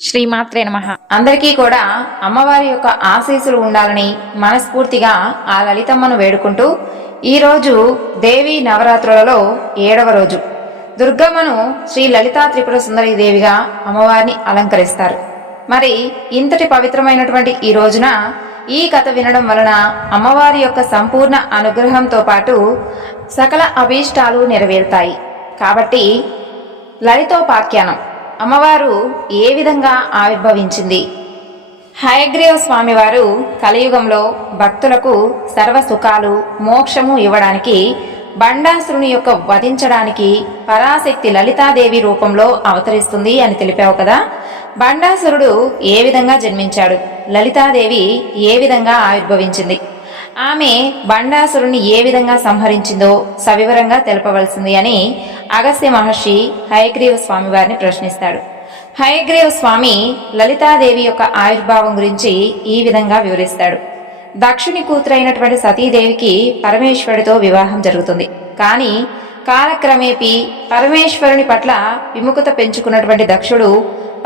శ్రీమాత్రే నమః. అందరికీ కూడా అమ్మవారి యొక్క ఆశీస్సులు ఉండాలని మనస్ఫూర్తిగా ఆ లలితమ్మను వేడుకుంటూ ఈరోజు దేవి నవరాత్రులలో 7వ రోజు దుర్గమ్మను శ్రీ లలితా త్రిపుర సుందరి దేవిగా అమ్మవారిని అలంకరిస్తారు. మరి ఇంతటి పవిత్రమైనటువంటి ఈ రోజున ఈ కథ వినడం వలన అమ్మవారి యొక్క సంపూర్ణ అనుగ్రహంతో పాటు సకల అభీష్టాలు నెరవేరుతాయి. కాబట్టి లలితోపాఖ్యానం అమ్మవారు ఏ విధంగా ఆవిర్భవించింది? హయగ్రీవ స్వామివారు కలియుగంలో భక్తులకు సర్వ సుఖాలు మోక్షము ఇవ్వడానికి బండాసురుని యొక్క వధించడానికి పరాశక్తి లలితాదేవి రూపంలో అవతరిస్తుంది అని తెలిపావు కదా. బండాసురుడు ఏ విధంగా జన్మించాడు? లలితాదేవి ఏ విధంగా ఆవిర్భవించింది? ఆమె బండాసురుణ్ణి ఏ విధంగా సంహరించిందో సవివరంగా తెలపవలసింది అని అగస్త్య మహర్షి హయగ్రీవ స్వామి వారిని ప్రశ్నిస్తాడు. హయగ్రీవ స్వామి లలితాదేవి యొక్క ఆవిర్భావం గురించి ఈ విధంగా వివరిస్తాడు. దక్షుని కూతురైనటువంటి సతీదేవికి పరమేశ్వరుడితో వివాహం జరుగుతుంది. కానీ కాలక్రమేపీ పరమేశ్వరుని పట్ల విముఖత పెంచుకున్నటువంటి దక్షుడు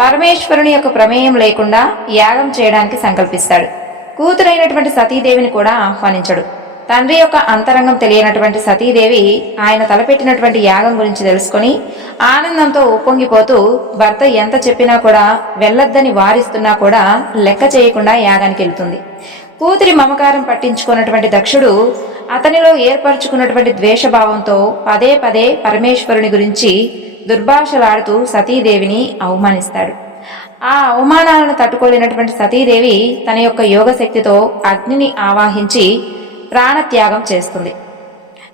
పరమేశ్వరుని యొక్క ప్రమేయం లేకుండా యాగం చేయడానికి సంకల్పిస్తాడు. కూతురైనటువంటి సతీదేవిని కూడా ఆహ్వానించడు. తండ్రి యొక్క అంతరంగం తెలియనటువంటి సతీదేవి ఆయన తలపెట్టినటువంటి యాగం గురించి తెలుసుకొని ఆనందంతో ఉప్పొంగిపోతూ భర్త ఎంత చెప్పినా కూడా వెళ్ళొద్దని వారిస్తున్నా కూడా లెక్క చేయకుండా యాగానికి వెళ్తుంది. కూతురి మమకారం పట్టించుకున్నటువంటి దక్షుడు అతనిలో ఏర్పరచుకున్నటువంటి ద్వేషభావంతో పదే పదే పరమేశ్వరుని గురించి దుర్భాషలాడుతూ సతీదేవిని అవమానిస్తాడు. ఆ అవమానాలను తట్టుకోలేనటువంటి సతీదేవి తన యొక్క యోగశక్తితో అగ్నిని ఆవాహించి ప్రాణత్యాగం చేస్తుంది.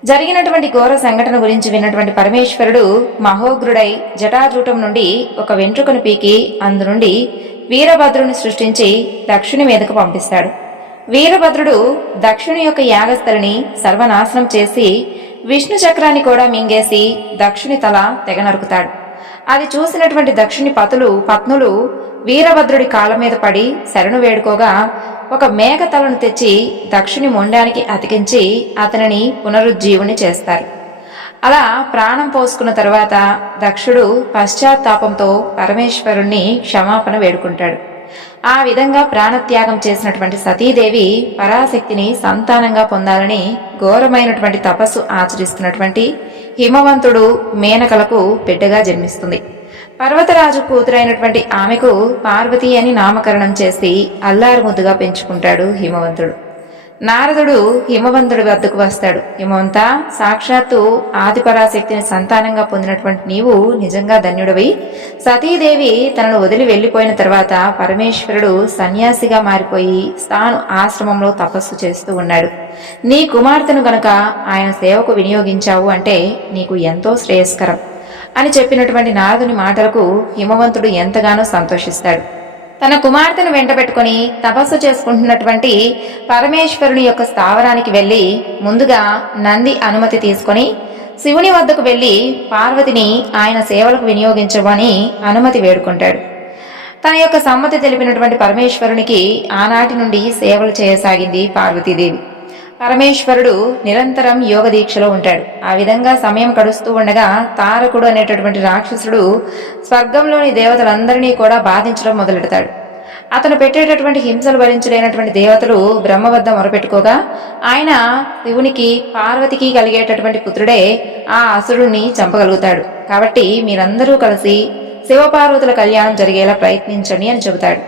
జరిగినటువంటి ఘోర సంఘటన గురించి విన్నటువంటి పరమేశ్వరుడు మహోగ్రుడై జటాజూటం నుండి ఒక వెంట్రుకను పీకి అందు నుండి వీరభద్రుని సృష్టించి దక్షుని మీదకు పంపిస్తాడు. వీరభద్రుడు దక్షుని యొక్క యాగస్థలిని సర్వనాశనం చేసి విష్ణు చక్రాన్ని కూడా మింగేసి దక్షుని తల తెగ నరుకుతాడు. అది చూసినటువంటి దక్షుని పత్నులు వీరభద్రుడి కాళ్ళ మీద పడి శరణు వేడుకోగా ఒక మేక తలను తెచ్చి దక్షుని మొండానికి అతికించి అతనిని పునరుజ్జీవుని చేస్తారు. అలా ప్రాణం పోసుకున్న తరువాత దక్షుడు పశ్చాత్తాపంతో పరమేశ్వరుణ్ణి క్షమాపణ వేడుకుంటాడు. ఆ విధంగా ప్రాణత్యాగం చేసినటువంటి సతీదేవి పరాశక్తిని సంతానంగా పొందాలని ఘోరమైనటువంటి తపస్సు ఆచరిస్తున్నటువంటి హిమవంతుడు మేనకలకు బిడ్డగా జన్మిస్తుంది. పర్వతరాజు కూతురైనటువంటి ఆమెకు పార్వతి అని నామకరణం చేసి అల్లారు ముద్దుగా పెంచుకుంటాడు హిమవంతుడు. నారదుడు హిమవంతుడి వద్దకు వస్తాడు. హిమవంత, సాక్షాత్తు ఆదిపరాశక్తిని సంతానంగా పొందినటువంటి నీవు నిజంగా ధన్యుడివి. సతీదేవి తనను వదిలి వెళ్లిపోయిన తర్వాత పరమేశ్వరుడు సన్యాసిగా మారిపోయి తాను ఆశ్రమంలో తపస్సు చేస్తూ ఉన్నాడు. నీ కుమార్తెను గనక ఆయన సేవకు వినియోగించావు అంటే నీకు ఎంతో శ్రేయస్కరం అని చెప్పినటువంటి నారదుని మాటలకు హిమవంతుడు ఎంతగానో సంతోషిస్తాడు. తన కుమార్తెను వెంటబెట్టుకుని తపస్సు చేసుకుంటున్నటువంటి పరమేశ్వరుని యొక్క స్థావరానికి వెళ్లి ముందుగా నంది అనుమతి తీసుకొని శివుని వద్దకు వెళ్లి పార్వతిని ఆయన సేవలకు వినియోగించమని అనుమతి వేడుకుంటాడు. తన యొక్క సమ్మతి తెలిపినటువంటి పరమేశ్వరునికి ఆనాటి నుండి సేవలు చేయసాగింది పార్వతీదేవి. పరమేశ్వరుడు నిరంతరం యోగ దీక్షలో ఉంటాడు. ఆ విధంగా సమయం గడుస్తూ ఉండగా తారకుడు అనేటటువంటి రాక్షసుడు స్వర్గంలోని దేవతలందరినీ కూడా బాధించడం మొదలెడతాడు. అతను పెట్టేటటువంటి హింసలు భరించలేనటువంటి దేవతలు బ్రహ్మ వద్ద మొరపెట్టుకోగా ఆయన శివునికి పార్వతికి కలిగేటటువంటి పుత్రుడే ఆ అసురుణ్ణి చంపగలుగుతాడు. కాబట్టి మీరందరూ కలిసి శివపార్వతుల కళ్యాణం జరిగేలా ప్రయత్నించండి అని చెబుతాడు.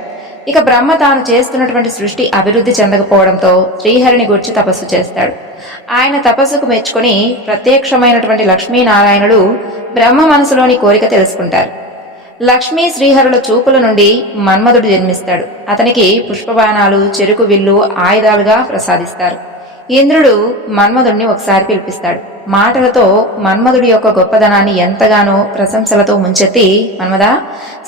ఇక బ్రహ్మ తాను చేస్తున్నటువంటి సృష్టి అభివృద్ధి చెందకపోవడంతో శ్రీహరిని గురించి తపస్సు చేస్తాడు. ఆయన తపస్సుకు మెచ్చుకొని ప్రత్యక్షమైనటువంటి లక్ష్మీనారాయణుడు బ్రహ్మ మనసులోని కోరిక తెలుసుకుంటారు. లక్ష్మీ శ్రీహరుల చూపుల నుండి మన్మధుడు జన్మిస్తాడు. అతనికి పుష్పబాణాలు, చెరుకు విల్లు ఆయుధాలుగా ప్రసాదిస్తారు. ఇంద్రుడు మన్మధుడిని ఒకసారి పిలిపిస్తాడు. మాటలతో మన్మధుడి యొక్క గొప్పదనాన్ని ఎంతగానో ప్రశంసలతో ముంచెత్తి, మన్మదా,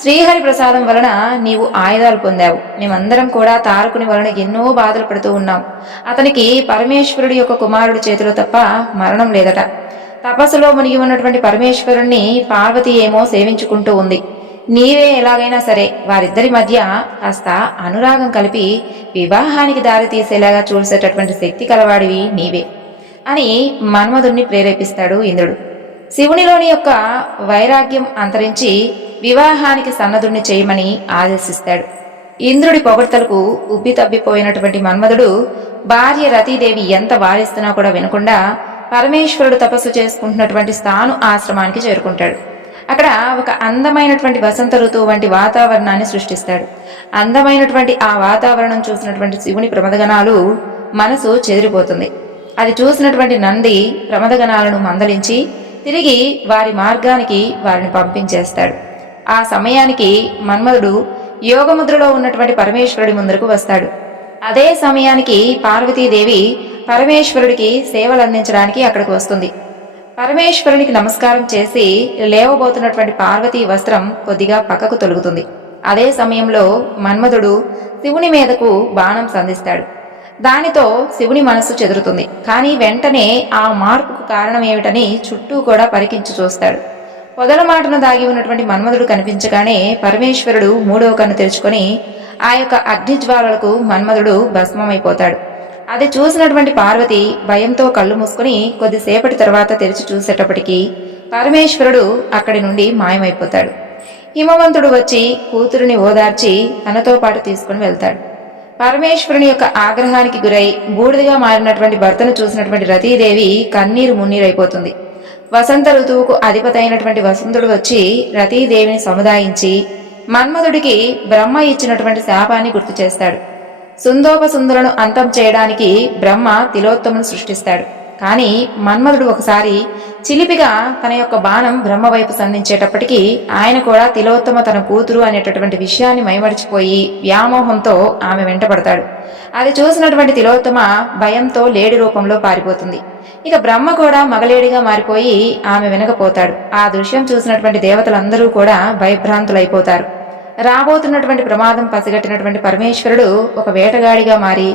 శ్రీహరి ప్రసాదం వలన నీవు ఆయుధాలు పొందావు. మేమందరం కూడా తారకుని వలన ఎన్నో బాధలు పడుతూ ఉన్నాం. అతనికి పరమేశ్వరుడి యొక్క కుమారుడి చేతిలో తప్ప మరణం లేదట. తపస్సులో మునిగి ఉన్నటువంటి పరమేశ్వరుణ్ణి పార్వతి ఏమో సేవించుకుంటూ ఉంది. నీవే ఎలాగైనా సరే వారిద్దరి మధ్య కాస్త అనురాగం కలిపి వివాహానికి దారి తీసేలాగా చూసేటటువంటి శక్తి కలవాడివి నీవే అని మన్మధుణ్ణి ప్రేరేపిస్తాడు ఇంద్రుడు. శివునిలోని యొక్క వైరాగ్యం అంతరించి వివాహానికి సన్నద్ధుణ్ణి చేయమని ఆదేశిస్తాడు. ఇంద్రుడి పొగడ్తలకు ఉబ్బితబ్బిపోయినటువంటి మన్మధుడు భార్య రతీదేవి ఎంత వారిస్తున్నా కూడా వినకుండా పరమేశ్వరుడు తపస్సు చేసుకుంటున్నటువంటి స్థాను ఆశ్రమానికి చేరుకుంటాడు. అక్కడ ఒక అందమైనటువంటి వసంత ఋతువు వంటి వాతావరణాన్ని సృష్టిస్తాడు. అందమైనటువంటి ఆ వాతావరణం చూసినటువంటి శివుని ప్రమదగణాలు మనసు చెదిరిపోతుంది. అది చూసినటువంటి నంది ప్రమదగణాలను మందలించి తిరిగి వారి మార్గానికి వారిని పంపించేస్తాడు. ఆ సమయానికి మన్మధుడు యోగముద్రలో ఉన్నటువంటి పరమేశ్వరుడి ముందరకు వస్తాడు. అదే సమయానికి పార్వతీదేవి పరమేశ్వరుడికి సేవలు అందించడానికి అక్కడికి వస్తుంది. పరమేశ్వరునికి నమస్కారం చేసి లేవబోతున్నటువంటి పార్వతీ వస్త్రం కొద్దిగా పక్కకు తొలుగుతుంది. అదే సమయంలో మన్మధుడు శివుని మీదకు బాణం సంధిస్తాడు. దానితో శివుని మనస్సు చెదురుతుంది. కానీ వెంటనే ఆ మార్పుకు కారణం ఏమిటని చుట్టూ కూడా పరికించి చూస్తాడు. పొదల మాటను దాగి ఉన్నటువంటి మన్మధుడు కనిపించగానే పరమేశ్వరుడు మూడవ కన్ను తెరుచుకొని ఆ యొక్క అగ్నిజ్వాలలకు మన్మధుడు భస్మమైపోతాడు. అది చూసినటువంటి పార్వతి భయంతో కళ్ళు మూసుకుని కొద్దిసేపటి తర్వాత తెరిచి చూసేటప్పటికీ పరమేశ్వరుడు అక్కడి నుండి మాయమైపోతాడు. హిమవంతుడు వచ్చి కూతురుని ఓదార్చి తనతో పాటు తీసుకుని వెళ్తాడు. పరమేశ్వరుని యొక్క ఆగ్రహానికి గురై బూడిదగా మారినటువంటి భర్తను చూసినటువంటి రతీదేవి కన్నీరు మున్నీరైపోతుంది. వసంత ఋతువుకు అధిపతైనటువంటి వసంతుడు వచ్చి రతీదేవిని సముదాయించి మన్మధుడికి బ్రహ్మ ఇచ్చినటువంటి శాపాన్ని గుర్తు చేస్తాడు. సుందోపసుందులను అంతం చేయడానికి బ్రహ్మ తిలోత్తమును సృష్టిస్తాడు. కానీ మన్మధుడు ఒకసారి చిలిపిగా తన యొక్క బాణం బ్రహ్మ వైపు సంధించేటప్పటికీ ఆయన కూడా తిలోత్తమ తన కూతురు అనేటటువంటి విషయాన్ని మైమరిచిపోయి వ్యామోహంతో ఆమె వెంటపడతాడు. అది చూసినటువంటి తిలోత్తమ భయంతో లేడి రూపంలో పారిపోతుంది. ఇక బ్రహ్మ కూడా మగలేడిగా మారిపోయి ఆమె వెనకపోతాడు. ఆ దృశ్యం చూసినటువంటి దేవతలందరూ కూడా భయభ్రాంతులైపోతారు. రాబోతున్నటువంటి ప్రమాదం పసిగట్టినటువంటి పరమేశ్వరుడు ఒక వేటగాడిగా మారి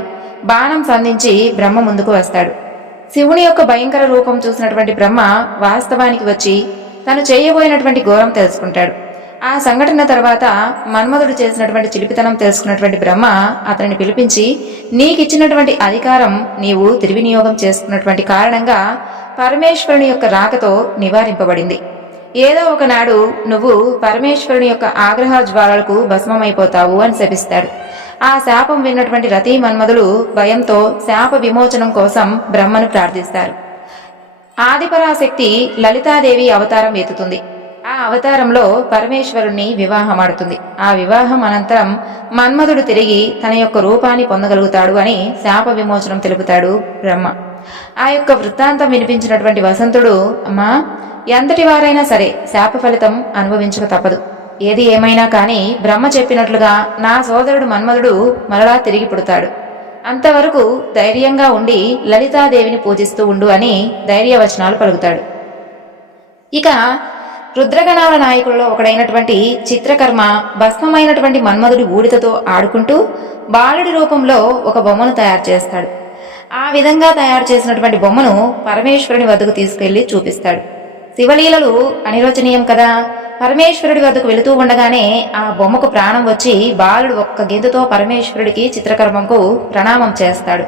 బాణం సంధించి బ్రహ్మ ముందుకు వస్తాడు. శివుని యొక్క భయంకర రూపం చూసినటువంటి బ్రహ్మ వాస్తవానికి వచ్చి తను చేయబోయినటువంటి ఘోరం తెలుసుకుంటాడు. ఆ సంఘటన తర్వాత మన్మధుడు చేసినటువంటి చిలిపితనం తెలుసుకున్నటువంటి బ్రహ్మ అతనిని పిలిపించి నీకిచ్చినటువంటి అధికారం నీవు దుర్వినియోగం చేసుకున్నటువంటి కారణంగా పరమేశ్వరుని యొక్క రాకతో నివారింపబడింది. ఏదో ఒకనాడు నువ్వు పరమేశ్వరుని యొక్క ఆగ్రహ జ్వాలలకు భస్మమైపోతావు అని శపిస్తాడు. ఆ శాపం విన్నటువంటి రతి మన్మధులు భయంతో శాప విమోచనం కోసం బ్రహ్మను ప్రార్థిస్తారు. ఆదిపరాశక్తి లలితాదేవి అవతారం ఎత్తుతుంది. ఆ అవతారంలో పరమేశ్వరుణ్ణి వివాహమాడుతుంది. ఆ వివాహం అనంతరం మన్మధుడు తిరిగి తన యొక్క రూపాన్ని పొందగలుగుతాడు అని శాప విమోచనం తెలుపుతాడు బ్రహ్మ. ఆ యొక్క వృత్తాంతం వినిపించినటువంటి వసంతుడు, అమ్మా, ఎంతటి వారైనా సరే శాప ఫలితం అనుభవించక తప్పదు. ఏది ఏమైనా కానీ బ్రహ్మ చెప్పినట్లుగా నా సోదరుడు మన్మధుడు మరలా తిరిగి పుడతాడు. అంతవరకు ధైర్యంగా ఉండి లలితాదేవిని పూజిస్తూ ఉండు అని ధైర్యవచనాలు పలుకుతాడు. ఇక రుద్రగణాల నాయకులలో ఒకడైనటువంటి చిత్రకర్మ భస్మమైనటువంటి మన్మధుడి ఊడితతో ఆడుకుంటూ బాలుడి రూపంలో ఒక బొమ్మను తయారు చేస్తాడు. ఆ విధంగా తయారు చేసినటువంటి బొమ్మను పరమేశ్వరుని వద్దకు తీసుకెళ్లి చూపిస్తాడు. శివలీలలు అనిరోచనీయం కదా. పరమేశ్వరుడి వద్దకు వెళుతూ ఉండగానే ఆ బొమ్మకు ప్రాణం వచ్చి బాలుడు ఒక్క గెంతుతో పరమేశ్వరుడికి చిత్రకర్మకు ప్రణామం చేస్తాడు.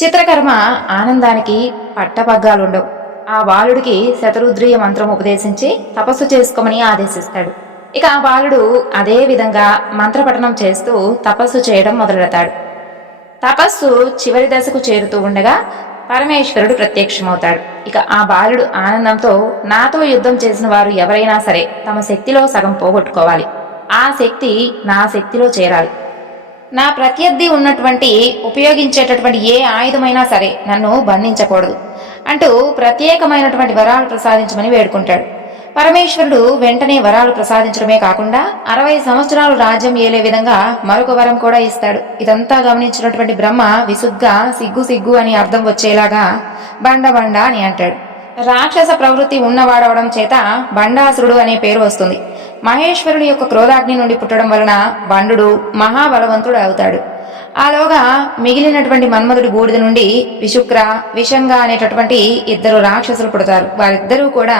చిత్రకర్మ ఆనందానికి పట్టపగ్గాలుండవు. ఆ బాలుడికి శతరుద్రీయ మంత్రం ఉపదేశించి తపస్సు చేసుకోమని ఆదేశిస్తాడు. ఇక ఆ బాలుడు అదే విధంగా మంత్రపఠనం చేస్తూ తపస్సు చేయడం మొదలెడతాడు. తపస్సు చివరి దశకు చేరుతూ ఉండగా పరమేశ్వరుడు ప్రత్యక్షమవుతాడు. ఇక ఆ బాలుడు ఆనందంతో నాతో యుద్ధం చేసిన వారు ఎవరైనా సరే తమ శక్తిలో సగం పోగొట్టుకోవాలి, ఆ శక్తి నా శక్తిలో చేరాలి, నా ప్రత్యర్థి ఉన్నటువంటి ఉపయోగించేటటువంటి ఏ ఆయుధమైనా సరే నన్ను బంధించకూడదు అంటూ ప్రత్యేకమైనటువంటి వరాలు ప్రసాదించమని వేడుకుంటాడు. పరమేశ్వరుడు వెంటనే వరాలు ప్రసాదించడమే కాకుండా 60 సంవత్సరాలు రాజ్యం ఏలే విధంగా మరొక వరం కూడా ఇస్తాడు. ఇదంతా గమనించినటువంటి బ్రహ్మ విసుగ్గా సిగ్గు సిగ్గు అని అర్థం వచ్చేలాగా బండ బండ అని అంటాడు. రాక్షస ప్రవృత్తి ఉన్నవాడవడం చేత బండాసురుడు అనే పేరు వస్తుంది. మహేశ్వరుని యొక్క క్రోధాగ్ని నుండి పుట్టడం వలన బండు మహాబలవంతుడు అవుతాడు. ఆలోగా మిగిలినటువంటి మన్మధుడి బూడిద నుండి విశుక్ర, విషంగా అనేటటువంటి ఇద్దరు రాక్షసులు పుడతారు. వారిద్దరూ కూడా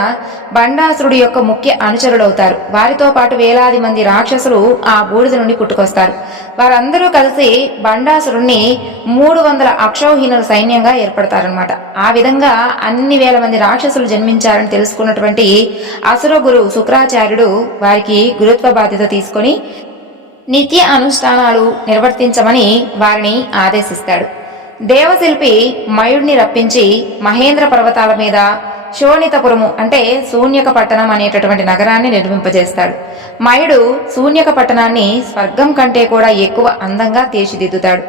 బండాసురుడి యొక్క ముఖ్య అనుచరులవుతారు. వారితో పాటు వేలాది మంది రాక్షసులు ఆ బూడిద నుండి పుట్టుకొస్తారు. వారందరూ కలిసి బండాసురుణ్ణి 300 అక్షౌహిణుల సైన్యంగా ఏర్పడతారనమాట. ఆ విధంగా అన్ని వేల మంది రాక్షసులు జన్మించారని తెలుసుకున్నటువంటి అసుర గురువు శుక్రాచార్యుడు వారికి గురుత్వ బాధ్యత తీసుకొని నిత్య అనుష్ఠానాలు నిర్వర్తించమని వారిని ఆదేశిస్తాడు. దేవశిల్పి మయుడిని రప్పించి మహేంద్ర పర్వతాల మీద శోణితపురము అంటే శూన్యక పట్టణం అనేటటువంటి నగరాన్ని నిర్మింపజేస్తాడు. మయుడు శూన్యక పట్టణాన్ని స్వర్గం కంటే కూడా ఎక్కువ అందంగా తీర్చిదిద్దుతాడు.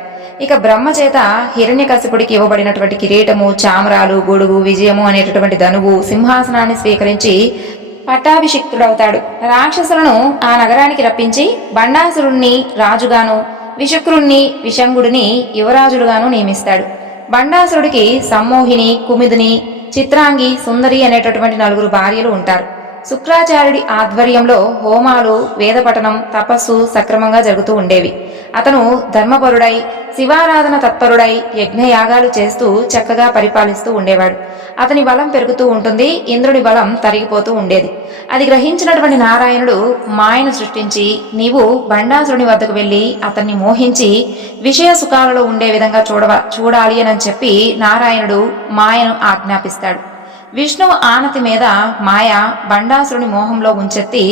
ఇక బ్రహ్మచేత హిరణ్యకశిపుడికి ఇవ్వబడినటువంటి కిరీటము, చామరాలు, గొడుగు, విజయము అనేటటువంటి ధనువు, సింహాసనాన్ని స్వీకరించి పట్టాభిషిక్తుడవుతాడు. రాక్షసులను ఆ నగరానికి రప్పించి బండాసురుణ్ణి రాజుగాను, విశుక్రుణ్ణి, విషంగుడిని యువరాజులుగాను నియమిస్తాడు. బండాసురుడికి సమ్మోహిని, కుమిదిని, చిత్రాంగి, సుందరి అనేటటువంటి 4 భార్యలు ఉంటారు. శుక్రాచార్యుడి ఆధ్వర్యంలో హోమాలు, వేదపఠనం, తపస్సు సక్రమంగా జరుగుతూ ఉండేవి. అతను ధర్మపరుడై, శివారాధన తత్పరుడై యజ్ఞయాగాలు చేస్తూ చక్కగా పరిపాలిస్తూ ఉండేవాడు. అతని బలం పెరుగుతూ ఉంటుంది, ఇంద్రుడి బలం తరిగిపోతూ ఉండేది. అది గ్రహించినటువంటి నారాయణుడు మాయను సృష్టించి, నీవు బండాసురుని వద్దకు వెళ్లి అతన్ని మోహించి విషయ సుఖాలలో ఉండే విధంగా చూడాలి అని చెప్పి నారాయణుడు మాయను ఆజ్ఞాపిస్తాడు. విష్ణువు ఆనతి మీద మాయ బండాసురుని మోహంలో ఉంచెత్తి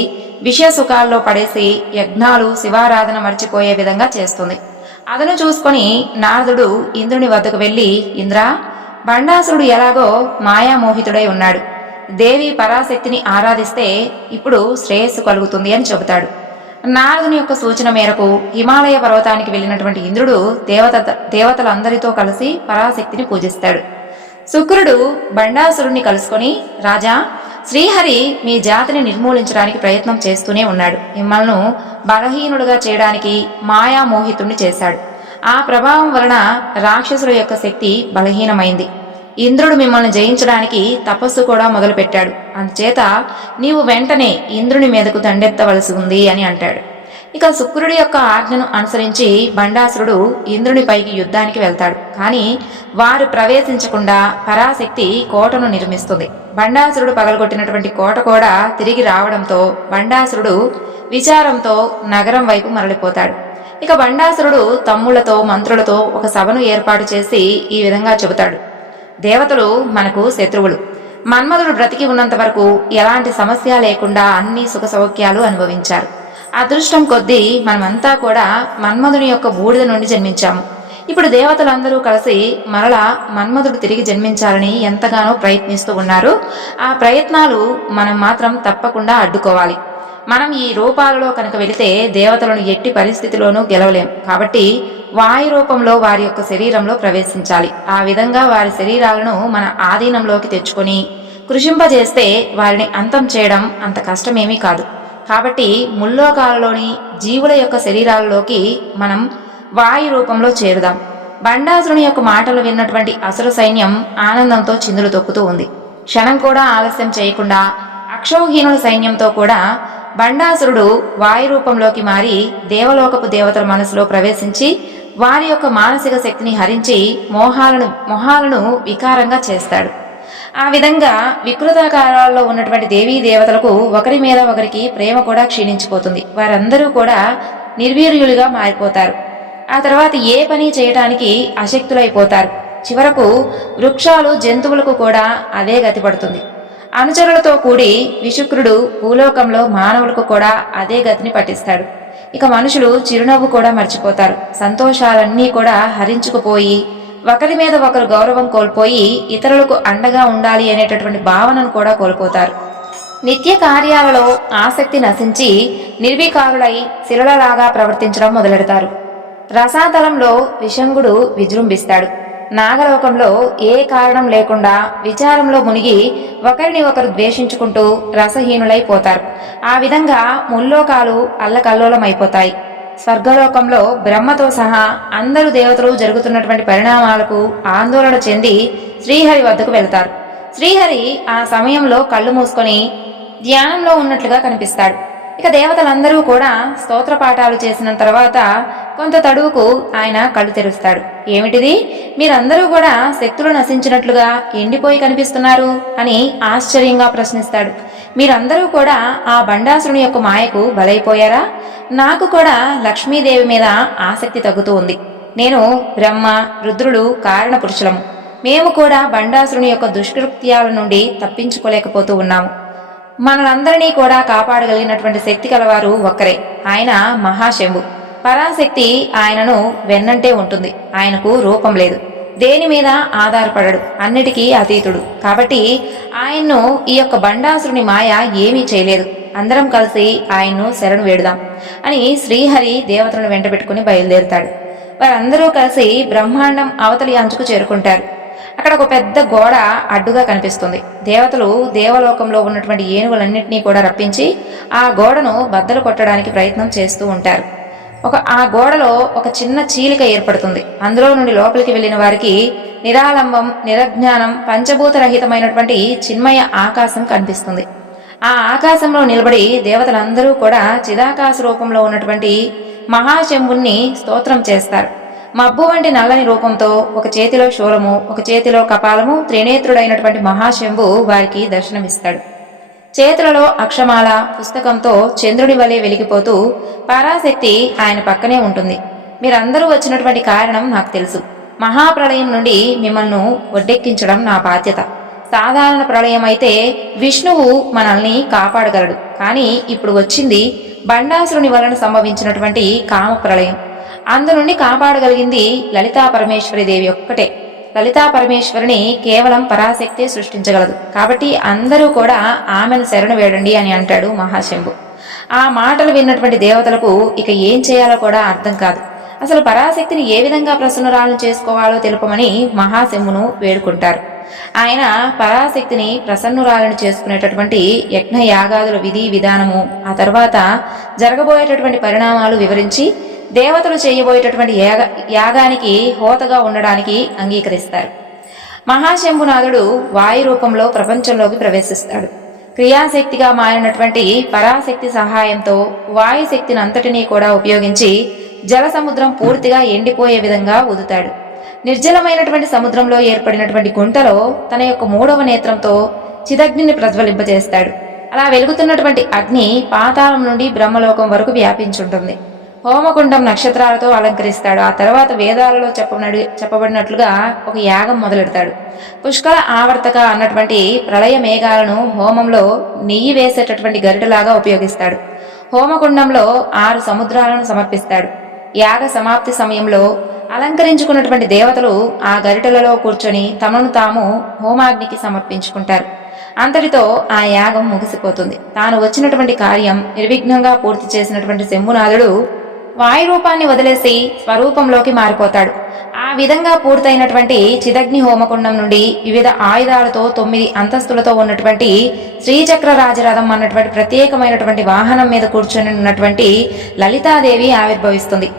విషయ సుఖాల్లో పడేసి యజ్ఞాలు, శివారాధన మర్చిపోయే విధంగా చేస్తుంది. అదను చూసుకొని నారదుడు ఇంద్రుని వద్దకు వెళ్లి, ఇంద్రా, బండాసురుడు ఎలాగో మాయామోహితుడై ఉన్నాడు. దేవి పరాశక్తిని ఆరాధిస్తే ఇప్పుడు శ్రేయస్సు కలుగుతుంది అని చెబుతాడు. నారదుని యొక్క సూచన మేరకు హిమాలయ పర్వతానికి వెళ్ళినటువంటి ఇంద్రుడు దేవతలందరితో కలిసి పరాశక్తిని పూజిస్తాడు. శుక్రుడు బండాసురుణ్ణి కలుసుకొని, రాజా, శ్రీహరి మీ జాతిని నిర్మూలించడానికి ప్రయత్నం చేస్తూనే ఉన్నాడు. మిమ్మల్ని బలహీనుడుగా చేయడానికి మాయామోహితుణ్ణి చేశాడు. ఆ ప్రభావం వలన రాక్షసుల యొక్క శక్తి బలహీనమైంది. ఇంద్రుడు మిమ్మల్ని జయించడానికి తపస్సు కూడా మొదలుపెట్టాడు. అందుచేత నీవు వెంటనే ఇంద్రుని మీదకు దండెత్తవలసి ఉంది అని అంటాడు. ఇక శుక్రుడి యొక్క ఆజ్ఞను అనుసరించి బండాసురుడు ఇంద్రునిపైకి యుద్ధానికి వెళ్తాడు. కానీ వారు ప్రవేశించకుండా పరాశక్తి కోటను నిర్మిస్తుంది. బండాసురుడు పగలగొట్టినటువంటి కోట కూడా తిరిగి రావడంతో బండాసురుడు విచారంతో నగరం వైపు మరలిపోతాడు. ఇక బండాసురుడు తమ్ముళ్లతో, మంత్రులతో ఒక సభను ఏర్పాటు చేసి ఈ విధంగా చెబుతాడు. దేవతలు మనకు శత్రువులు. మన్మధుడు బ్రతికి ఉన్నంత వరకు ఎలాంటి సమస్య లేకుండా అన్ని సుఖ సౌఖ్యాలు అనుభవించారు. అదృష్టం కొద్దీ మనమంతా కూడా మన్మధుని యొక్క బూడిద నుండి జన్మించాము. ఇప్పుడు దేవతలందరూ కలిసి మరలా మన్మధుడు తిరిగి జన్మించాలని ఎంతగానో ప్రయత్నిస్తూ ఉన్నారు. ఆ ప్రయత్నాలు మనం మాత్రం తప్పకుండా అడ్డుకోవాలి. మనం ఈ రూపాలలో కనుక వెళితే దేవతలను ఎట్టి పరిస్థితిలోనూ గెలవలేం. కాబట్టి వాయు రూపంలో వారి యొక్క శరీరంలో ప్రవేశించాలి. ఆ విధంగా వారి శరీరాలను మన ఆధీనంలోకి తెచ్చుకొని కృషింపజేస్తే వారిని అంతం చేయడం అంత కష్టమేమీ కాదు. కాబట్టి ముల్లోకాలలోని జీవుల యొక్క శరీరాలలోకి మనం వాయు రూపంలో చేరుదాం. బండాసురుని యొక్క మాటలు విన్నటువంటి అసుర సైన్యం ఆనందంతో చిందులు తొక్కుతూ ఉంది. క్షణం కూడా ఆలస్యం చేయకుండా అక్షౌహీనుల సైన్యంతో కూడా బండాసురుడు వాయు రూపంలోకి మారి దేవలోకపు దేవతల మనసులో ప్రవేశించి వారి యొక్క మానసిక శక్తిని హరించి మొహాలను వికారంగా చేస్తాడు. ఆ విధంగా వికృతాకారాల్లో ఉన్నటువంటి దేవీ దేవతలకు ఒకరి మీద ఒకరికి ప్రేమ కూడా క్షీణించిపోతుంది. వారందరూ కూడా నిర్వీర్యులుగా మారిపోతారు. ఆ తర్వాత ఏ పని చేయటానికి అశక్తులైపోతారు. చివరకు వృక్షాలు, జంతువులకు కూడా అదే గతి పడుతుంది. అనుచరులతో కూడి విశుక్రుడు భూలోకంలో మానవులకు కూడా అదే గతిని పట్టిస్తాడు. ఇక మనుషులు చిరునవ్వు కూడా మర్చిపోతారు. సంతోషాలన్నీ కూడా హరించుకుపోయి ఒకరి మీద ఒకరు గౌరవం కోల్పోయి ఇతరులకు అండగా ఉండాలి అనేటటువంటి భావనను కూడా కోల్పోతారు. నిత్య కార్యాలలో ఆసక్తి నశించి నిర్వికారులై శిలలలాగా ప్రవర్తించడం మొదలెడతారు. రసాతలంలో విషంగుడు విజృంభిస్తాడు. నాగలోకంలో ఏ కారణం లేకుండా విచారంలో మునిగి ఒకరిని ఒకరు ద్వేషించుకుంటూ రసహీనులైపోతారు. ఆ విధంగా ముల్లోకాలు అల్లకల్లోలమైపోతాయి. స్వర్గలోకంలో బ్రహ్మతో సహా అందరు దేవతలు జరుగుతున్నటువంటి పరిణామాలకు ఆందోళన చెంది శ్రీహరి వద్దకు వెళ్తారు. శ్రీహరి ఆ సమయంలో కళ్ళు మూసుకొని ధ్యానంలో ఉన్నట్లుగా కనిపిస్తాడు. ఇక దేవతలందరూ కూడా స్తోత్ర పాఠాలు చేసిన తర్వాత కొంత తడువుకు ఆయన కళ్ళు తెరుస్తాడు. ఏమిటిది, మీరందరూ కూడా శక్తులు నశించినట్లుగా ఎండిపోయి కనిపిస్తున్నారు అని ఆశ్చర్యంగా ప్రశ్నిస్తాడు. మీరందరూ కూడా ఆ బండాసురుని యొక్క మాయకు బలైపోయారా? నాకు కూడా లక్ష్మీదేవి మీద ఆసక్తి తగ్గుతూ ఉంది. నేను బ్రహ్మ రుద్రుడు కారణ పురుషులము. మేము కూడా బండాసురుని యొక్క దుష్కృత్యాల నుండి తప్పించుకోలేకపోతూ ఉన్నాము. మనలందరినీ కూడా కాపాడగలిగినటువంటి శక్తి కలవారు ఒక్కరే, ఆయన మహాశంభు. పరాశక్తి ఆయనను వెన్నంటే ఉంటుంది. ఆయనకు రూపం లేదు, దేని మీద ఆధారపడడు, అన్నిటికీ అతీతుడు. కాబట్టి ఆయన్ను ఈ యొక్క బండాసురుని మాయ ఏమీ చేయలేదు. అందరం కలిసి ఆయన్ను శరణు వేడుదాం అని శ్రీహరి దేవతలను వెంట పెట్టుకుని బయలుదేరుతాడు. వారందరూ కలిసి బ్రహ్మాండం అవతలి అంచుకు చేరుకుంటారు. అక్కడ ఒక పెద్ద గోడ అడ్డుగా కనిపిస్తుంది. దేవతలు దేవలోకంలో ఉన్నటువంటి ఏనుగులన్నింటినీ కూడా రప్పించి ఆ గోడను బద్దలు కొట్టడానికి ప్రయత్నం చేస్తూ ఉంటారు. ఆ గోడలో ఒక చిన్న చీలిక ఏర్పడుతుంది. అందులో నుండి లోపలికి వెళ్లిన వారికి నిరాలంబం, నిరజ్ఞానం, పంచభూతరహితమైనటువంటి చిన్మయ ఆకాశం కనిపిస్తుంది. ఆ ఆకాశంలో నిలబడి దేవతలందరూ కూడా చిదాకాశ రూపంలో ఉన్నటువంటి మహాశంభుణ్ణి స్తోత్రం చేస్తారు. మబ్బు వంటి నల్లని రూపంతో ఒక చేతిలో శూలము, ఒక చేతిలో కపాలము, త్రినేత్రుడైనటువంటి మహాశంభు వారికి దర్శనమిస్తాడు. చేతులలో అక్షమాల పుస్తకంతో చంద్రుడి వలె వెలిగిపోతూ పరాశక్తి ఆయన పక్కనే ఉంటుంది. మీరందరూ వచ్చినటువంటి కారణం నాకు తెలుసు. మహాప్రళయం నుండి మిమ్మల్ని ఒడ్డెక్కించడం నా బాధ్యత. సాధారణ ప్రళయం అయితే విష్ణువు మనల్ని కాపాడగలడు. కానీ ఇప్పుడు వచ్చింది బండాసురుని వలన సంభవించినటువంటి కామ ప్రళయం. అందు నుండి కాపాడగలిగింది లలితా పరమేశ్వరి దేవి ఒక్కటే. లలితా పరమేశ్వరిని కేవలం పరాశక్తే సృష్టించగలదు. కాబట్టి అందరూ కూడా ఆమెను శరణు వేడండి అని అంటాడు మహాశంభు. ఆ మాటలు విన్నటువంటి దేవతలకు ఇక ఏం చేయాలో కూడా అర్థం కాదు. అసలు పరాశక్తిని ఏ విధంగా ప్రసన్నురాలను చేసుకోవాలో తెలుపమని మహాశంభును వేడుకుంటారు. ఆయన పరాశక్తిని ప్రసన్నురాలను చేసుకునేటటువంటి యజ్ఞ యాగాదుల విధి విధానము, ఆ తర్వాత జరగబోయేటటువంటి పరిణామాలు వివరించి దేవతలు చేయబోయేటటువంటి యాగానికి హోతగా ఉండడానికి అంగీకరిస్తారు. మహాశంభునాథుడు వాయు రూపంలో ప్రపంచంలోకి ప్రవేశిస్తాడు. క్రియాశక్తిగా మారినటువంటి పరాశక్తి సహాయంతో వాయుశక్తిని అంతటినీ కూడా ఉపయోగించి జల సముద్రం పూర్తిగా ఎండిపోయే విధంగా ఊదుతాడు. నిర్జలమైనటువంటి సముద్రంలో ఏర్పడినటువంటి గుంటలో తన యొక్క 3వ నేత్రంతో చిదగ్నిని ప్రజ్వలింపజేస్తాడు. అలా వెలుగుతున్నటువంటి అగ్ని పాతాళం నుండి బ్రహ్మలోకం వరకు వ్యాపించుంటుంది. హోమకుండం నక్షత్రాలతో అలంకరిస్తాడు. ఆ తర్వాత వేదాలలో చెప్పబడినట్లుగా ఒక యాగం మొదలెడతాడు. పుష్కల ఆవర్తక అన్నటువంటి ప్రళయ మేఘాలను హోమంలో నెయ్యి వేసేటటువంటి గరిటలాగా ఉపయోగిస్తాడు. హోమకుండంలో 6 సముద్రాలను సమర్పిస్తాడు. యాగ సమాప్తి సమయంలో అలంకరించుకున్నటువంటి దేవతలు ఆ గరిటలలో కూర్చొని తమను తాము హోమాగ్నికి సమర్పించుకుంటారు. అంతటితో ఆ యాగం ముగిసిపోతుంది. తాను వచ్చినటువంటి కార్యం నిర్విఘ్నంగా పూర్తి చేసినటువంటి శంభునాథుడు వాయు రూపాన్ని వదిలేసి స్వరూపంలోకి మారిపోతాడు. ఆ విధంగా పూర్తయినటువంటి చిదగ్ని హోమకుండం నుండి వివిధ ఆయుధాలతో 9 అంతస్తులతో ఉన్నటువంటి శ్రీచక్ర రాజరథం అన్నటువంటి ప్రత్యేకమైనటువంటి వాహనం మీద కూర్చొని ఉన్నటువంటి లలితాదేవి ఆవిర్భవిస్తుంది.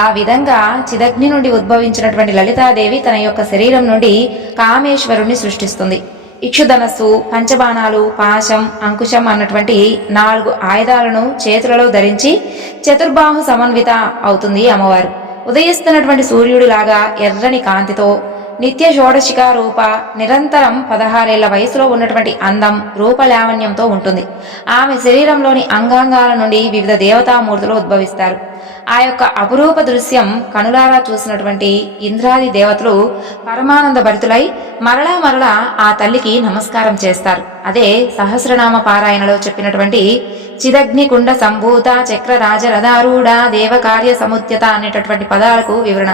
ఆ విధంగా చిదగ్ని నుండి ఉద్భవించినటువంటి లలితాదేవి తన యొక్క శరీరం నుండి కామేశ్వరుణ్ణి సృష్టిస్తుంది. ఇక్షుధనస్సు, పంచబాణాలు, పాశం, అంకుశం అన్నటువంటి 4 ఆయుధాలను చేతులలో ధరించి చతుర్బాహు సమన్విత అవుతుంది అమ్మవారు. ఉదయిస్తున్నటువంటి సూర్యుడిలాగా ఎర్రని కాంతితో నిత్య షోడశిక రూప, నిరంతరం 16 ఏళ్ల వయసులో ఉన్నటువంటి అందం, రూపలావణ్యంతో ఉంటుంది. ఆమె శరీరంలోని అంగాంగాల నుండి వివిధ దేవతామూర్తులు ఉద్భవిస్తారు. ఆ యొక్క అపురూప దృశ్యం కనులారా చూసినటువంటి ఇంద్రాది దేవతలు పరమానంద భరితులై మరలా మరలా ఆ తల్లికి నమస్కారం చేస్తారు. అదే సహస్రనామ పారాయణలో చెప్పినటువంటి చిదగ్ని కుండ సంభూత చక్ర రాజరథారూఢ దేవకార్య సముద్యత అనేటటువంటి పదాలకు వివరణ.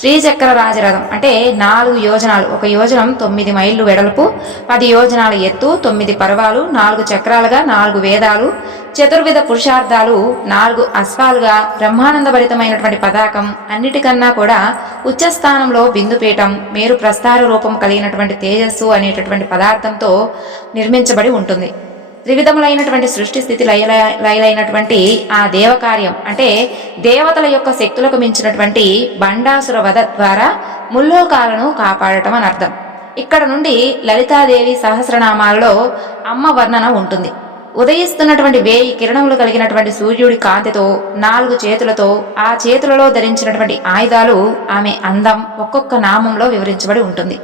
శ్రీచక్ర రాజరథం అంటే 4 యోజనాలు, 1 యోజనం 9 మైళ్ళు వెడల్పు, 10 యోజనాల ఎత్తు, 9 పర్వాలు, 4 చక్రాలుగా 4 వేదాలు, చతుర్విధ పురుషార్థాలు, 4 అశ్వాలుగా బ్రహ్మానందభరితమైనటువంటి పతాకం, అన్నిటికన్నా కూడా ఉచ్చస్థానంలో బిందుపీఠం, మేరు ప్రస్తార రూపం కలిగినటువంటి తేజస్సు అనేటటువంటి పదార్థంతో నిర్మించబడి ఉంటుంది. త్రివిధములైనటువంటి సృష్టి స్థితి లయలైనటువంటి ఆ దేవకార్యం అంటే దేవతల యొక్క శక్తులకు మించినటువంటి బండాసుర వధ ద్వారా ముల్లోకాలను కాపాడటం అని అర్థం. ఇక్కడ నుండి లలితాదేవి సహస్రనామాలలో అమ్మ వర్ణన ఉంటుంది. ఉదయిస్తున్నటువంటి 1000 కిరణములు కలిగినటువంటి సూర్యుడి కాంతితో 4 చేతులతో ఆ చేతులలో ధరించినటువంటి ఆయుధాలు ఆమె అందం ఒక్కొక్క నామంలో వివరించబడి ఉంటుంది.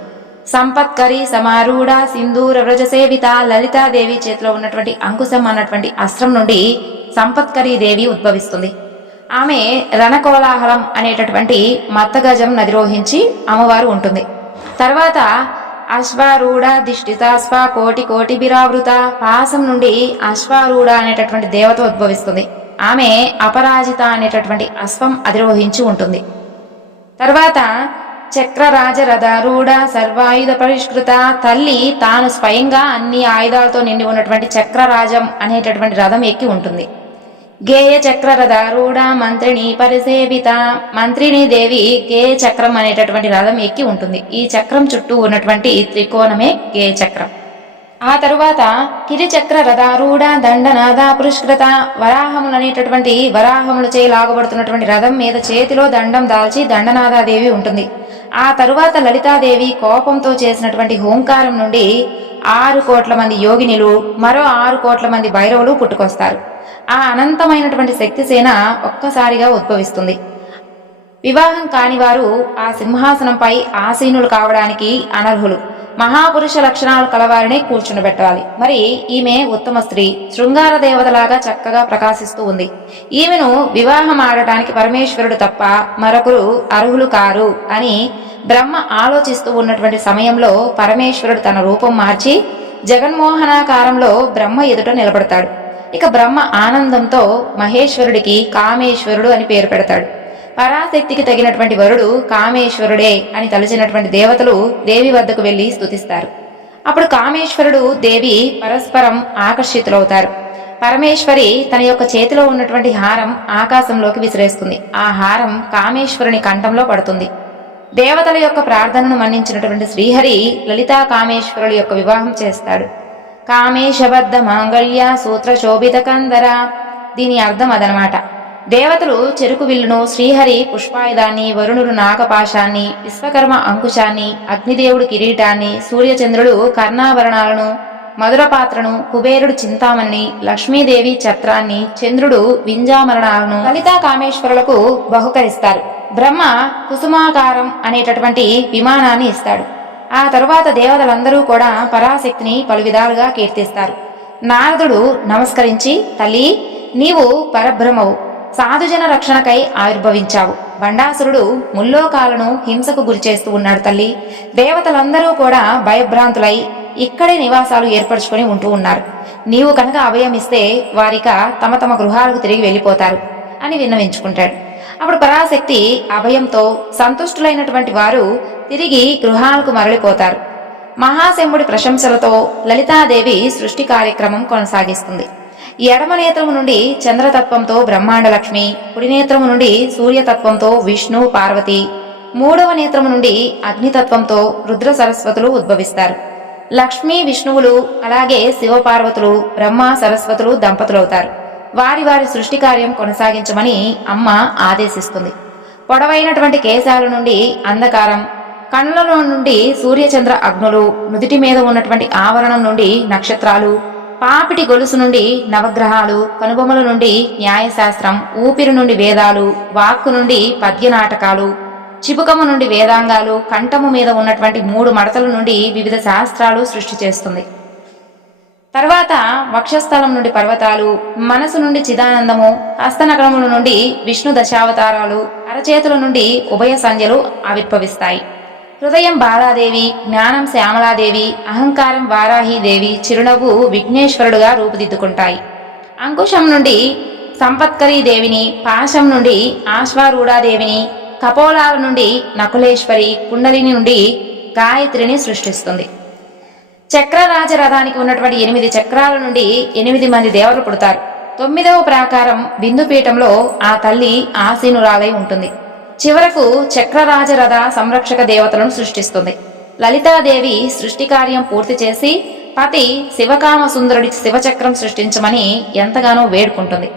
సంపత్కరి సమారూఢ సింధూర వ్రజ సేవిత లలితాదేవి చేతిలో ఉన్నటువంటి అంకుశం అన్నటువంటి అస్త్రం నుండి సంపత్కరీ దేవి ఉద్భవిస్తుంది. ఆమె రణకోలాహలం అనేటటువంటి మత్తగజం నదిరోహించి అమ్మవారు ఉంటుంది. తర్వాత అశ్వారూఢ దిష్టితాశ్వ కోటి కోటి బిరావృత పాసం నుండి అశ్వారూఢ అనేటటువంటి దేవత ఉద్భవిస్తుంది. ఆమె అపరాజిత అనేటటువంటి అశ్వం అధిరోహించి ఉంటుంది. తర్వాత చక్రరాజరథారూఢ సర్వాయుధ పరిష్కృత తల్లి తాను స్వయంగా అన్ని ఆయుధాలతో నిండి ఉన్నటువంటి చక్రరాజం అనేటటువంటి రథం ఎక్కి ఉంటుంది. గేయ చక్రరథారూఢ మంత్రిని పరిసేవిత మంత్రిని దేవి గేయ చక్రం అనేటటువంటి రథం ఎక్కి ఉంటుంది. ఈ చక్రం చుట్టూ ఉన్నటువంటి త్రికోణమే గేయ చక్రం. ఆ తరువాత కిరిచక్ర రథారూఢ దండనాథ పురస్కృత వరాహములు అనేటటువంటి వరాహములచే లాగబడుతున్నటువంటి రథం మీద చేతిలో దండం దాల్చి దండనాథాదేవి ఉంటుంది. ఆ తరువాత లలితాదేవి కోపంతో చేసినటువంటి హోంకారం నుండి 6 కోట్ల మంది యోగినులు మరో 6 కోట్ల మంది భైరవులు పుట్టుకొస్తారు. ఆ అనంతమైనటువంటి శక్తిసేన ఒక్కసారిగా ఉద్భవిస్తుంది. వివాహం కాని వారు ఆ సింహాసనంపై ఆసీనులు కావడానికి అనర్హులు. మహాపురుష లక్షణాలు కలవారినే కూర్చుండబెట్టాలి. మరి ఈమె ఉత్తమ స్త్రీ, శృంగార దేవతలాగా చక్కగా ప్రకాశిస్తూ ఉంది. ఈమెను వివాహం ఆడటానికి పరమేశ్వరుడు తప్ప మరొకరు అర్హులు కారు అని బ్రహ్మ ఆలోచిస్తూ ఉన్నటువంటి సమయంలో పరమేశ్వరుడు తన రూపం మార్చి జగన్మోహనాకారంలో బ్రహ్మ ఎదుట నిలబడతాడు. ఇక బ్రహ్మ ఆనందంతో మహేశ్వరుడికి కామేశ్వరుడు అని పేరు పెడతాడు. పరాశక్తికి తగినటువంటి వరుడు కామేశ్వరుడే అని తలచినటువంటి దేవతలు దేవి వద్దకు వెళ్లి స్తుతిస్తారు. అప్పుడు కామేశ్వరుడు దేవి పరస్పరం ఆకర్షితులవుతారు. పరమేశ్వరి తన యొక్క చేతిలో ఉన్నటువంటి హారం ఆకాశంలోకి విసిరేస్తుంది. ఆ హారం కామేశ్వరుని కంఠంలో పడుతుంది. దేవతల యొక్క ప్రార్థనను మన్నించినటువంటి శ్రీహరి లలితా కామేశ్వరుల యొక్క వివాహం చేస్తాడు. కామేశబద్ధ మాంగళ్య సూత్ర శోభిత కందర. దీని అర్థం అదనమాట. దేవతలు చెరుకు విల్లును, శ్రీహరి పుష్పాయుధాన్ని, వరుణుడు నాగపాశాన్ని, విశ్వకర్మ అంకుశాన్ని, అగ్నిదేవుడు కిరీటాన్ని, సూర్యచంద్రుడు కర్ణాభరణాలను, మధుర పాత్రను, కుబేరుడు చింతామణిని, లక్ష్మీదేవి ఛత్రాన్ని, చంద్రుడు వింజామరణాలను లలితా కామేశ్వరులకు బహుకరిస్తారు. బ్రహ్మ కుసుమాకారం అనేటటువంటి విమానాన్ని ఇస్తాడు. ఆ తరువాత దేవతలందరూ కూడా పరాశక్తిని పలు విధాలుగా కీర్తిస్తారు. నారదుడు నమస్కరించి, తల్లి నీవు పరబ్రహ్మవు, సాధుజన రక్షణకై ఆవిర్భవించావు. బండాసురుడు ముల్లోకాలను హింసకు గురిచేస్తూ ఉన్నాడు తల్లి. దేవతలందరూ కూడా భయభ్రాంతులై ఇక్కడే నివాసాలు ఏర్పరచుకొని ఉంటూ ఉన్నారు. నీవు కనుక అభయం ఇస్తే వారిక తమ తమ గృహాలకు తిరిగి వెళ్ళిపోతారు అని విన్నవించుకుంటాడు. అప్పుడు పరాశక్తి అభయంతో సంతుష్టులైనటువంటి వారు తిరిగి గృహాలకు మరలిపోతారు. మహాశంభుడి ప్రశంసలతో లలితాదేవి సృష్టి కార్యక్రమం కొనసాగిస్తుంది. ఎడమ నేత్రము నుండి చంద్రతత్వంతో బ్రహ్మాండలక్ష్మి, కుడి నేత్రము నుండి సూర్యతత్వంతో విష్ణు పార్వతి, మూడవ నేత్రము నుండి అగ్నితత్వంతో రుద్ర సరస్వతులు ఉద్భవిస్తారు. లక్ష్మీ విష్ణువులు అలాగే శివపార్వతులు బ్రహ్మ సరస్వతులు దంపతులవుతారు. వారి వారి సృష్టి కార్యం కొనసాగించమని అమ్మ ఆదేశిస్తుంది. పొడవైనటువంటి కేశాల నుండి అంధకారం, కన్నుల నుండి సూర్యచంద్ర అగ్నులు, నుదిటి మీద ఉన్నటువంటి ఆవరణం నుండి నక్షత్రాలు, పాపిటి గొలుసు నుండి నవగ్రహాలు, కనుబొమ్మల నుండి న్యాయశాస్త్రం, ఊపిరి నుండి వేదాలు, వాక్కు నుండి పద్య నాటకాలు, చిపుకము నుండి వేదాంగాలు, కంఠము మీద ఉన్నటువంటి 3 మడతల నుండి వివిధ శాస్త్రాలు సృష్టి చేస్తుంది. తర్వాత వక్షస్థలం నుండి పర్వతాలు, మనసు నుండి చిదానందము, హస్తనగరముల నుండి విష్ణు దశావతారాలు, అరచేతుల నుండి ఉభయ సంధ్యలు ఆవిర్భవిస్తాయి. హృదయం బాలాదేవి, జ్ఞానం శ్యామలాదేవి, అహంకారం వారాహీదేవి, చిరునవ్వు విఘ్నేశ్వరుడుగా రూపుదిద్దుకుంటాయి. అంకుశం నుండి సంపత్కరీ దేవిని, పాశం నుండి ఆశ్వారూఢాదేవిని, కపోలాల నుండి నకులేశ్వరి, కుండలిని నుండి గాయత్రిని సృష్టిస్తుంది. చక్రరాజరథానికి ఉన్నటువంటి 8 చక్రాల నుండి 8 మంది దేవతలు పుడతారు. 9వ ప్రాకారం బిందుపీఠంలో ఆ తల్లి ఆసీనురాలై ఉంటుంది. చివరకు చక్రరాజరథ సంరక్షక దేవతలను సృష్టిస్తుంది. లలితాదేవి సృష్టి కార్యం పూర్తి చేసి పతి శివకామ సుందరుడి శివచక్రం సృష్టించమని ఎంతగానో వేడుకుంటుంది.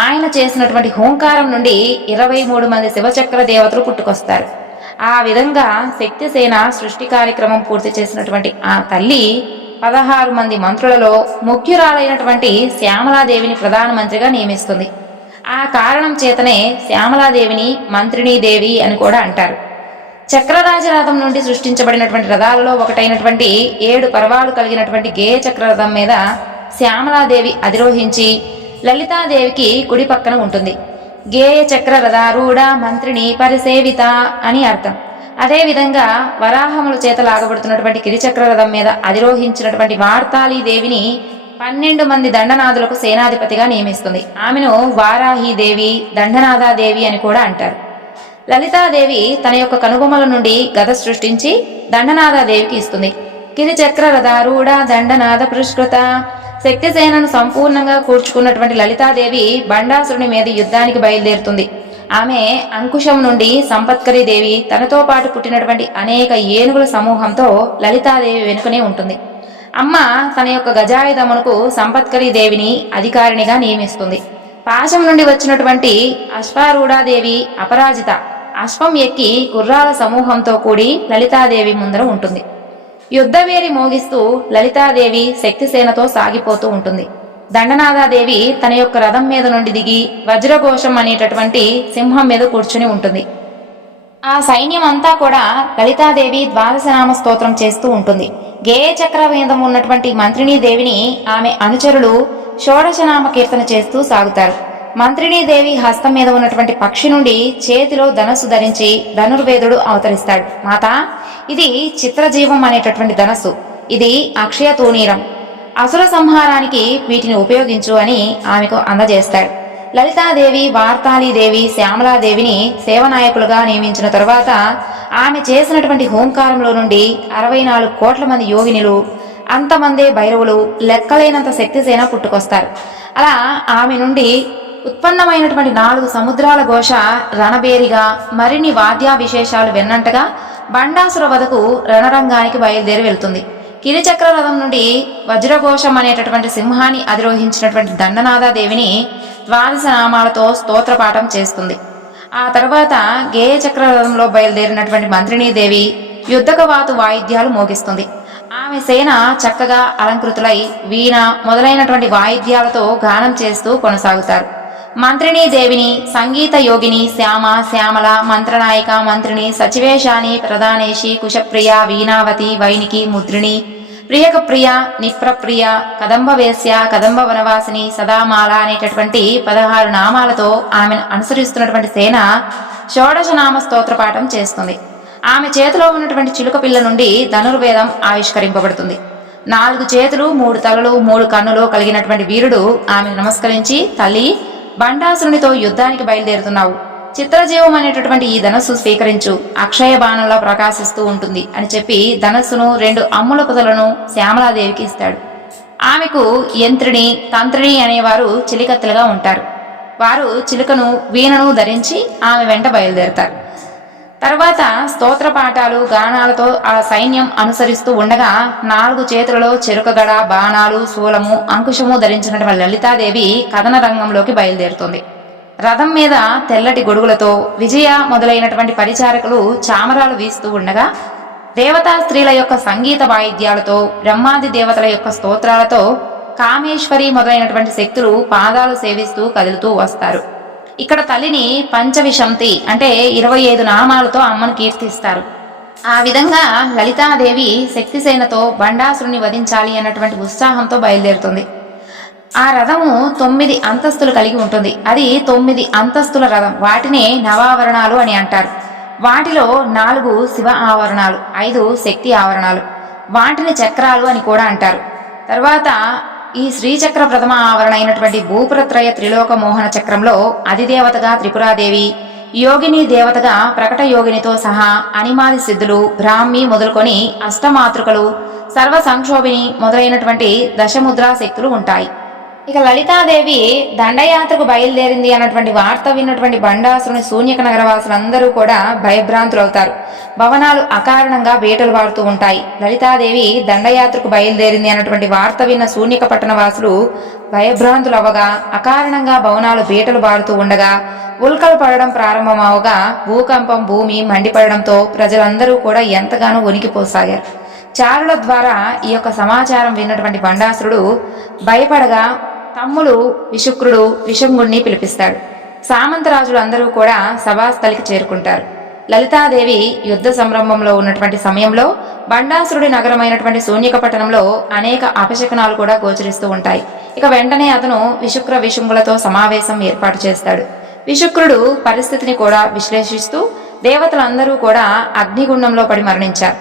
ఆయన చేసినటువంటి హోంకారం నుండి 23 మంది శివచక్ర దేవతలు పుట్టుకొస్తారు. ఆ విధంగా శక్తిసేన సృష్టి కార్యక్రమం పూర్తి చేసినటువంటి ఆ తల్లి 16 మంది మంత్రులలో ముఖ్యురాలైనటువంటి శ్యామలాదేవిని ప్రధానమంత్రిగా నియమిస్తుంది. ఆ కారణం చేతనే శ్యామలాదేవిని మంత్రిణీ దేవి అని కూడా అంటారు. చక్రరాజరథం నుండి సృష్టించబడినటువంటి రథాలలో ఒకటైనటువంటి 7 పర్వాలు కలిగినటువంటి గేయ చక్రరథం మీద శ్యామలాదేవి అధిరోహించి లలితాదేవికి కుడి పక్కన ఉంటుంది. గేయ చక్ర రథారూఢ మంత్రిని పరిసేవిత అని అర్థం. అదేవిధంగా వరాహముల చేత లాగబడుతున్నటువంటి గిరిచక్ర రథం మీద అధిరోహించినటువంటి వార్తాళీదేవిని 12 మంది దండనాథులకు సేనాధిపతిగా నియమిస్తుంది. ఆమెను వారాహీదేవి, దండనాథాదేవి అని కూడా అంటారు. లలితాదేవి తన యొక్క కనుబొమ్మల నుండి గద సృష్టించి దండనాథాదేవికి ఇస్తుంది. గిరిచక్ర రథారూఢ దండనాథ పురస్కృత. శక్తిసేనను సంపూర్ణంగా కూర్చుకున్నటువంటి లలితాదేవి బండాసురుని మీద యుద్ధానికి బయలుదేరుతుంది. ఆమె అంకుశం నుండి సంపత్కరీ దేవి తనతో పాటు పుట్టినటువంటి అనేక ఏనుగుల సమూహంతో లలితాదేవి వెనుకనే ఉంటుంది. అమ్మ తన యొక్క గజాయుధమునకు సంపత్కరీ దేవిని అధికారినిగా నియమిస్తుంది. పాశం నుండి వచ్చినటువంటి అశ్వారూఢాదేవి అపరాజిత అశ్వం ఎక్కి గుర్రాల సమూహంతో కూడి లలితాదేవి ముందర ఉంటుంది. యుద్ధవేరి మోగిస్తూ లలితాదేవి శక్తిసేనతో సాగిపోతూ ఉంటుంది. దండనాథాదేవి తన యొక్క రథం మీద నుండి దిగి వజ్రఘోషం అనేటటువంటి సింహం మీద కూర్చుని ఉంటుంది. ఆ సైన్యం అంతా కూడా లలితాదేవి ద్వాదశనామ స్తోత్రం చేస్తూ ఉంటుంది. గేయ చక్ర మీద ఉన్నటువంటి మంత్రిణీ దేవిని ఆమె అనుచరులు షోడశనామ కీర్తన చేస్తూ సాగుతారు. మంత్రిణీదేవి హస్తం మీద ఉన్నటువంటి పక్షి నుండి చేతిలో ధనస్సు ధరించి ధనుర్వేదుడు అవతరిస్తాడు. మాతా, ఇది చిత్రజీవం అనేటటువంటి ధనస్సు. ఇది అక్షయ తూణీరం. అసుర సంహారానికి వీటిని ఉపయోగించు అని ఆమెకు అందజేస్తాడు. లలితాదేవి, వార్తాళీదేవి, శ్యామలాదేవిని సేవనాయకులుగా నియమించిన తరువాత ఆమె చేసినటువంటి హోంకారంలో నుండి 64 కోట్ల మంది యోగినులు, అంతమందే భైరవులు, లెక్కలేనంత శక్తిసేన పుట్టుకొస్తారు. అలా ఆమె నుండి ఉత్పన్నమైనటువంటి 4 సముద్రాల ఘోష రణబేరిగా మరిన్ని వాద్యా విశేషాలు వెన్నంటగా బండాసుర వదకు రణరంగానికి బయలుదేరి వెళ్తుంది. కిరిచక్ర రథం నుండి వజ్రఘోషం అనేటటువంటి సింహాన్ని అధిరోహించినటువంటి దండనాథాదేవిని ద్వాదశ నామాలతో స్తోత్రపాఠం చేస్తుంది. ఆ తర్వాత గేయ చక్ర రథంలో బయలుదేరినటువంటి మంత్రిణీదేవి యుద్ధకవాతు వాయిద్యాలు మోగిస్తుంది. ఆమె సేన చక్కగా అలంకృతులై వీణ మొదలైనటువంటి వాయిద్యాలతో గానం చేస్తూ కొనసాగుతారు. మంత్రిణీ దేవిని సంగీత యోగిని శ్యామ, శ్యామల, మంత్రనాయిక, మంత్రిని, సచివేశాని, ప్రధానేషి, కుశప్రియ, వీణావతి, వైనికి, ముద్రిణి, ప్రియకప్రియ, నిప్రప్రియ, కదంబవేశ్య, కదంబ వనవాసిని, సదామాల అనేటటువంటి 16 నామాలతో ఆమెను అనుసరిస్తున్నటువంటి సేన షోడశనామ స్తోత్రపాఠం చేస్తుంది. ఆమె చేతిలో ఉన్నటువంటి చిలుక పిల్ల నుండి ధనుర్వేదం ఆవిష్కరింపబడుతుంది. 4 చేతులు, 3 తలలు, 3 కన్నులు కలిగినటువంటి వీరుడు ఆమెను నమస్కరించి, తల్లి, బండాసురునితో యుద్ధానికి బయలుదేరుతున్నావు. చిత్రజీవం అనేటటువంటి ఈ ధనస్సు స్వీకరించు, అక్షయ బాణంలా ప్రకాశిస్తూ ఉంటుంది అని చెప్పి ధనస్సును 2 అమ్ముల పొదలను శ్యామలాదేవికి ఇస్తాడు. ఆమెకు యంత్రిణి, తంత్రిణి అనేవారు చిలికత్తెలుగా ఉంటారు. వారు చిలుకను, వీణను ధరించి ఆమె వెంట బయలుదేరతారు. తర్వాత స్తోత్రపాఠాలు, గానాలతో ఆ సైన్యం అనుసరిస్తూ ఉండగా 4 చేతులలో చెరుకగడ, బాణాలు, శూలము, అంకుశము ధరించినటువంటి లలితాదేవి కథన రంగంలోకి బయలుదేరుతుంది. రథం మీద తెల్లటి గొడుగులతో విజయ మొదలైనటువంటి పరిచారకులు చామరాలు వీస్తూ ఉండగా దేవతా స్త్రీల యొక్క సంగీత వాయిద్యాలతో, బ్రహ్మాది దేవతల యొక్క స్తోత్రాలతో కామేశ్వరి మొదలైనటువంటి శక్తులు పాదాలు సేవిస్తూ కదులుతూ వస్తారు. ఇక్కడ తల్లిని పంచవిశంతి అంటే 25 నామాలతో అమ్మను కీర్తిస్తారు. ఆ విధంగా లలితాదేవి శక్తిసేనతో బండాసురుని వధించాలి అన్నటువంటి ఉత్సాహంతో బయలుదేరుతుంది. ఆ రథము 9 అంతస్తులు కలిగి ఉంటుంది. అది 9 అంతస్తుల రథం. వాటినే నవావరణాలు అని అంటారు. వాటిలో 4 శివ ఆవరణాలు, 5 శక్తి ఆవరణాలు. వాటిని చక్రాలు అని కూడా అంటారు. తర్వాత ఈ శ్రీచక్ర ప్రథమ ఆవరణ అయినటువంటి భూపురత్రయ త్రిలోక మోహన చక్రంలో అధిదేవతగా త్రిపురాదేవి, యోగిని దేవతగా ప్రకట యోగినితో సహా అనిమాది సిద్ధులు, బ్రాహ్మి మొదలుకొని అష్టమాతృకలు, సర్వ సంక్షోభిని మొదలైనటువంటి దశముద్రా శక్తులు ఉంటాయి. ఇక లలితాదేవి దండయాత్రకు బయలుదేరింది అన్నటువంటి వార్త విన్నటువంటి బండాసురుని శూన్యక నగరవాసులందరూ కూడా భయభ్రాంతులవుతారు. భవనాలు అకారణంగా వేటలు వాడుతూ ఉంటాయి. లలితాదేవి దండయాత్రకు బయలుదేరింది అన్నటువంటి వార్త విన్న శూన్యక పట్టణ వాసులు భయభ్రాంతులవగా అకారణంగా భవనాలు బీటలు బారుతూ ఉండగా ఉల్కలు పడడం ప్రారంభమవగా భూకంపం, భూమి మండిపడడంతో ప్రజలందరూ కూడా ఎంతగానో వణికిపోసాగారు. చారుల ద్వారా ఈ యొక్క సమాచారం విన్నటువంటి బండాసురుడు భయపడగా తమ్ముడు విశుక్రుడు విషంగుణ్ణి పిలిపిస్తాడు. సామంతరాజులు అందరూ కూడా సభాస్థలికి చేరుకుంటారు. లలితాదేవి యుద్ధ సంరంభంలో ఉన్నటువంటి సమయంలో బండాసురుడి నగరమైనటువంటి శూన్యకపట్టణంలో అనేక అపశకనాలు కూడా గోచరిస్తూ ఉంటాయి. ఇక వెంటనే అతను విశుక్ర విశుంగులతో సమావేశం ఏర్పాటు చేస్తాడు. విశుక్రుడు పరిస్థితిని కూడా విశ్లేషిస్తూ దేవతలందరూ కూడా అగ్నిగుండంలో పడి మరణించారు.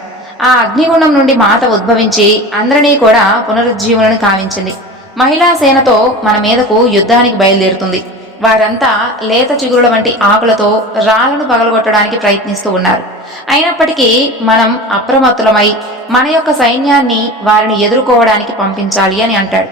ఆ అగ్నిగుండం నుండి మాత ఉద్భవించి అందరినీ కూడా పునరుజ్జీవనను కావించింది. మహిళా సేనతో మన మీదకు యుద్ధానికి బయలుదేరుతుంది. వారంతా లేత చిగురుల వంటి ఆకులతో రాళ్లను పగలగొట్టడానికి ప్రయత్నిస్తూ ఉన్నారు. అయినప్పటికీ మనం అప్రమత్తులమై మన యొక్క సైన్యాన్ని వారిని ఎదుర్కోవడానికి పంపించాలి అని అంటాడు.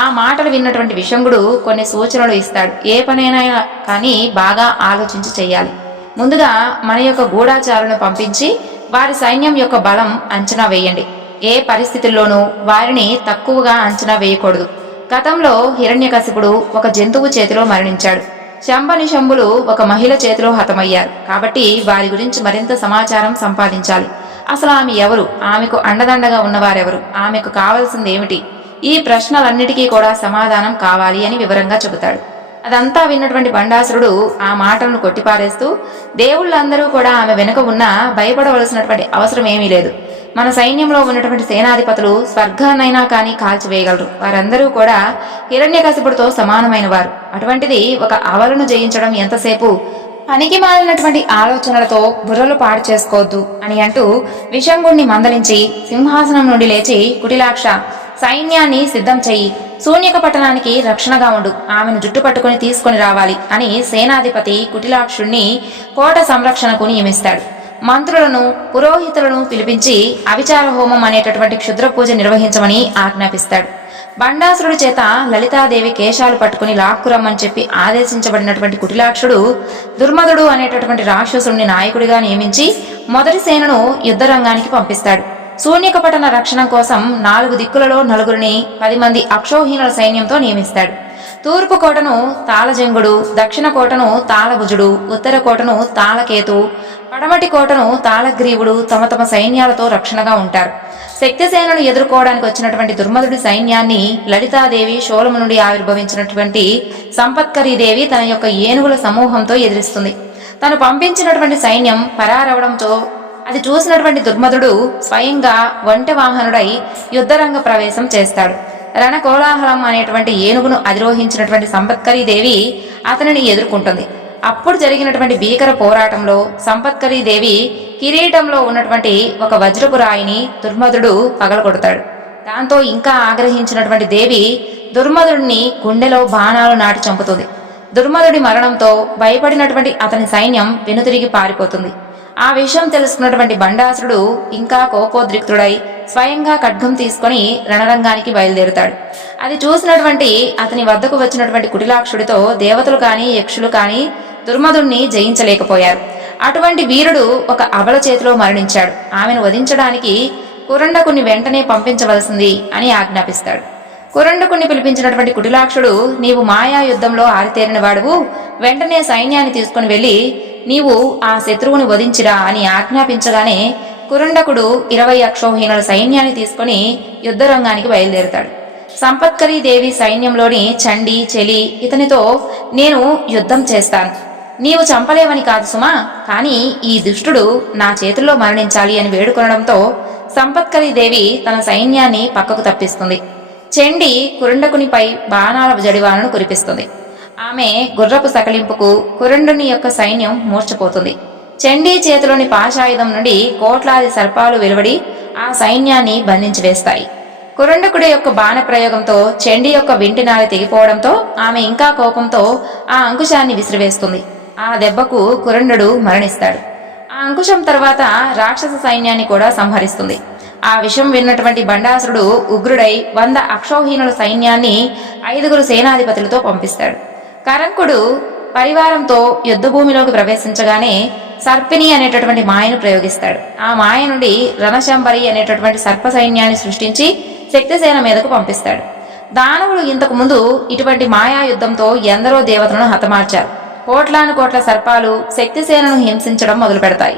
ఆ మాటలు విన్నటువంటి విషంగుడు కొన్ని సూచనలు ఇస్తాడు. ఏ పనైనా కానీ బాగా ఆలోచించి చెయ్యాలి. ముందుగా మన యొక్క గూఢాచారులను పంపించి వారి సైన్యం యొక్క బలం అంచనా వేయండి. ఏ పరిస్థితుల్లోనూ వారిని తక్కువగా అంచనా వేయకూడదు. గతంలో హిరణ్యకశిపుడు ఒక జంతువు చేతిలో మరణించాడు. శంభనిశంభులు ఒక మహిళ చేతిలో హతమయ్యారు. కాబట్టి వారి గురించి మరింత సమాచారం సంపాదించాలి. అసలు ఆమె ఎవరు, ఆమెకు అండదండగా ఉన్నవారెవరు, ఆమెకు కావలసింది ఏమిటి, ఈ ప్రశ్నలన్నిటికీ కూడా సమాధానం కావాలి అని వివరంగా చెబుతాడు. అదంతా విన్నటువంటి బండాసురుడు ఆ మాటలను కొట్టిపారేస్తూ దేవుళ్ళందరూ కూడా ఆమె వెనుక ఉన్నా భయపడవలసినటువంటి అవసరం ఏమీ లేదు. మన సైన్యంలో ఉన్నటువంటి సేనాధిపతులు స్వర్గాన్నైనా కానీ కాల్చివేయగలరు. వారందరూ కూడా హిరణ్యకశిపుడితో సమానమైన వారు. అటువంటిది ఒక అవలను జయించడం ఎంతసేపు, పనికి మాలినటువంటి ఆలోచనలతో బుర్రలు పాడు చేసుకోవద్దు అని అంటూ విషంగుణ్ణి మందలించి సింహాసనం నుండి లేచి, కుటిలాక్ష, సైన్యాన్ని సిద్ధం చెయ్యి, శూన్యక పట్టణానికి రక్షణగా ఉండు, ఆమెను జుట్టు పట్టుకుని తీసుకుని రావాలి అని సేనాధిపతి కుటిలాక్షుణ్ణి కోట సంరక్షణకు నియమిస్తాడు. మంత్రులను పురోహితులను పిలిపించి అవిచార హోమం అనేటటువంటి క్షుద్ర పూజ నిర్వహించమని ఆజ్ఞాపిస్తాడు. బండాసురుడి చేత లలితాదేవి కేశాలు పట్టుకుని లాక్కురమ్మని చెప్పి ఆదేశించబడినటువంటి కుటిలాక్షుడు దుర్మదుడు అనేటటువంటి రాక్షసుడిని నాయకుడిగా నియమించి మొదటి సేనను యుద్ధరంగానికి పంపిస్తాడు. శూన్యకపట్టణ రక్షణ కోసం 4 దిక్కులలో 4 10 మంది అక్షోహీనుల సైన్యంతో నియమిస్తాడు. తూర్పు కోటను తాళజంగుడు, దక్షిణ కోటను తాళభుజుడు, ఉత్తర కోటను తాళకేతు, పడమటి కోటను తాళగ్రీవుడు తమ తమ సైన్యాలతో రక్షణగా ఉంటారు. శక్తిసేనను ఎదుర్కోవడానికి వచ్చినటువంటి దుర్మదుడి సైన్యాన్ని లలితాదేవి శూలము నుండి ఆవిర్భవించినటువంటి సంపత్కరీదేవి తన యొక్క ఏనుగుల సమూహంతో ఎదిరిస్తుంది. తను పంపించినటువంటి సైన్యం పరారవడంతో అది చూసినటువంటి దుర్మదుడు స్వయంగా ఒంటె వాహనుడై యుద్ధరంగ ప్రవేశం చేస్తాడు. రణకోలాహలం అనేటువంటి ఏనుగును అధిరోహించినటువంటి సంపత్కరీదేవి అతనిని ఎదుర్కొంటుంది. అప్పుడు జరిగినటువంటి భీకర పోరాటంలో సంపత్కరీదేవి కిరీటంలో ఉన్నటువంటి ఒక వజ్రపు రాయిని దుర్మదుడు పగలగొడతాడు. దాంతో ఇంకా ఆగ్రహించినటువంటి దేవి దుర్మదుడిని గుండెలో బాణాలు నాటి చంపుతుంది. దుర్మదుడి మరణంతో భయపడినటువంటి అతని సైన్యం వెనుతిరిగి పారిపోతుంది. ఆ విషయం తెలుసుకున్నటువంటి బండాసురుడు ఇంకా కోపోద్రిక్తుడై స్వయంగా ఖడ్గం తీసుకొని రణరంగానికి బయలుదేరుతాడు. అది చూసినటువంటి అతని వద్దకు వచ్చినటువంటి కుటిలాక్షుడితో దేవతలు కాని యక్షులు కాని దుర్మదుణ్ణి జయించలేకపోయారు. అటువంటి వీరుడు ఒక అబల చేతిలో మరణించాడు. ఆమెను వధించడానికి కురండకుని వెంటనే పంపించవలసింది అని ఆజ్ఞాపిస్తాడు. కురండకుని పిలిపించినటువంటి కుటిలాక్షుడు, నీవు మాయా యుద్ధంలో ఆరితేరిన వాడువు, వెంటనే సైన్యాన్ని తీసుకుని వెళ్ళి నీవు ఆ శత్రువుని వధించిరా అని ఆజ్ఞాపించగానే కురండకుడు 20 అక్షోహీనుల సైన్యాన్ని తీసుకుని యుద్ధరంగానికి బయలుదేరుతాడు. సంపత్కరీదేవి సైన్యంలోని చండి, చెలి ఇతనితో నేను యుద్ధం చేస్తాను, నీవు చంపలేవని కాదు సుమా, కానీ ఈ దుష్టుడు నా చేతుల్లో మరణించాలి అని వేడుకొనడంతో సంపత్కరీదేవి తన సైన్యాన్ని పక్కకు తప్పిస్తుంది. చండి కురండకునిపై బాణాల జడివాలను కురిపిస్తుంది. ఆమె గుర్రపు సకలింపుకు కురండుని యొక్క సైన్యం మూర్ఛపోతుంది. చండీ చేతిలోని పాశాయుధం నుండి కోట్లాది సర్పాలు వెలువడి ఆ సైన్యాన్ని బంధించి వేస్తాయి. కురండకుడి యొక్క బాణ ప్రయోగంతో చండీ యొక్క వింటినాలి తెగిపోవడంతో ఆమె ఇంకా కోపంతో ఆ అంకుశాన్ని విసిరివేస్తుంది. ఆ దెబ్బకు కురండుడు మరణిస్తాడు. ఆ అంకుశం తర్వాత రాక్షస సైన్యాన్ని కూడా సంహరిస్తుంది. ఆ విషయం విన్నటువంటి బండాసురుడు ఉగ్రుడై 100 అక్షోహీనుల సైన్యాన్ని 5 సేనాధిపతులతో పంపిస్తాడు. కరంకుడు పరివారంతో యుద్ధభూమిలోకి ప్రవేశించగానే సర్పిణి అనేటటువంటి మాయను ప్రయోగిస్తాడు. ఆ మాయ నుండి రణశంబరి అనేటటువంటి సర్ప సైన్యాన్ని సృష్టించి శక్తిసేన మీదకు పంపిస్తాడు. దానవులు ఇంతకు ముందు ఇటువంటి మాయా యుద్ధంతో ఎందరో దేవతలను హతమార్చారు. కోట్లాను కోట్ల సర్పాలు శక్తిసేనను హింసించడం మొదలు పెడతాయి.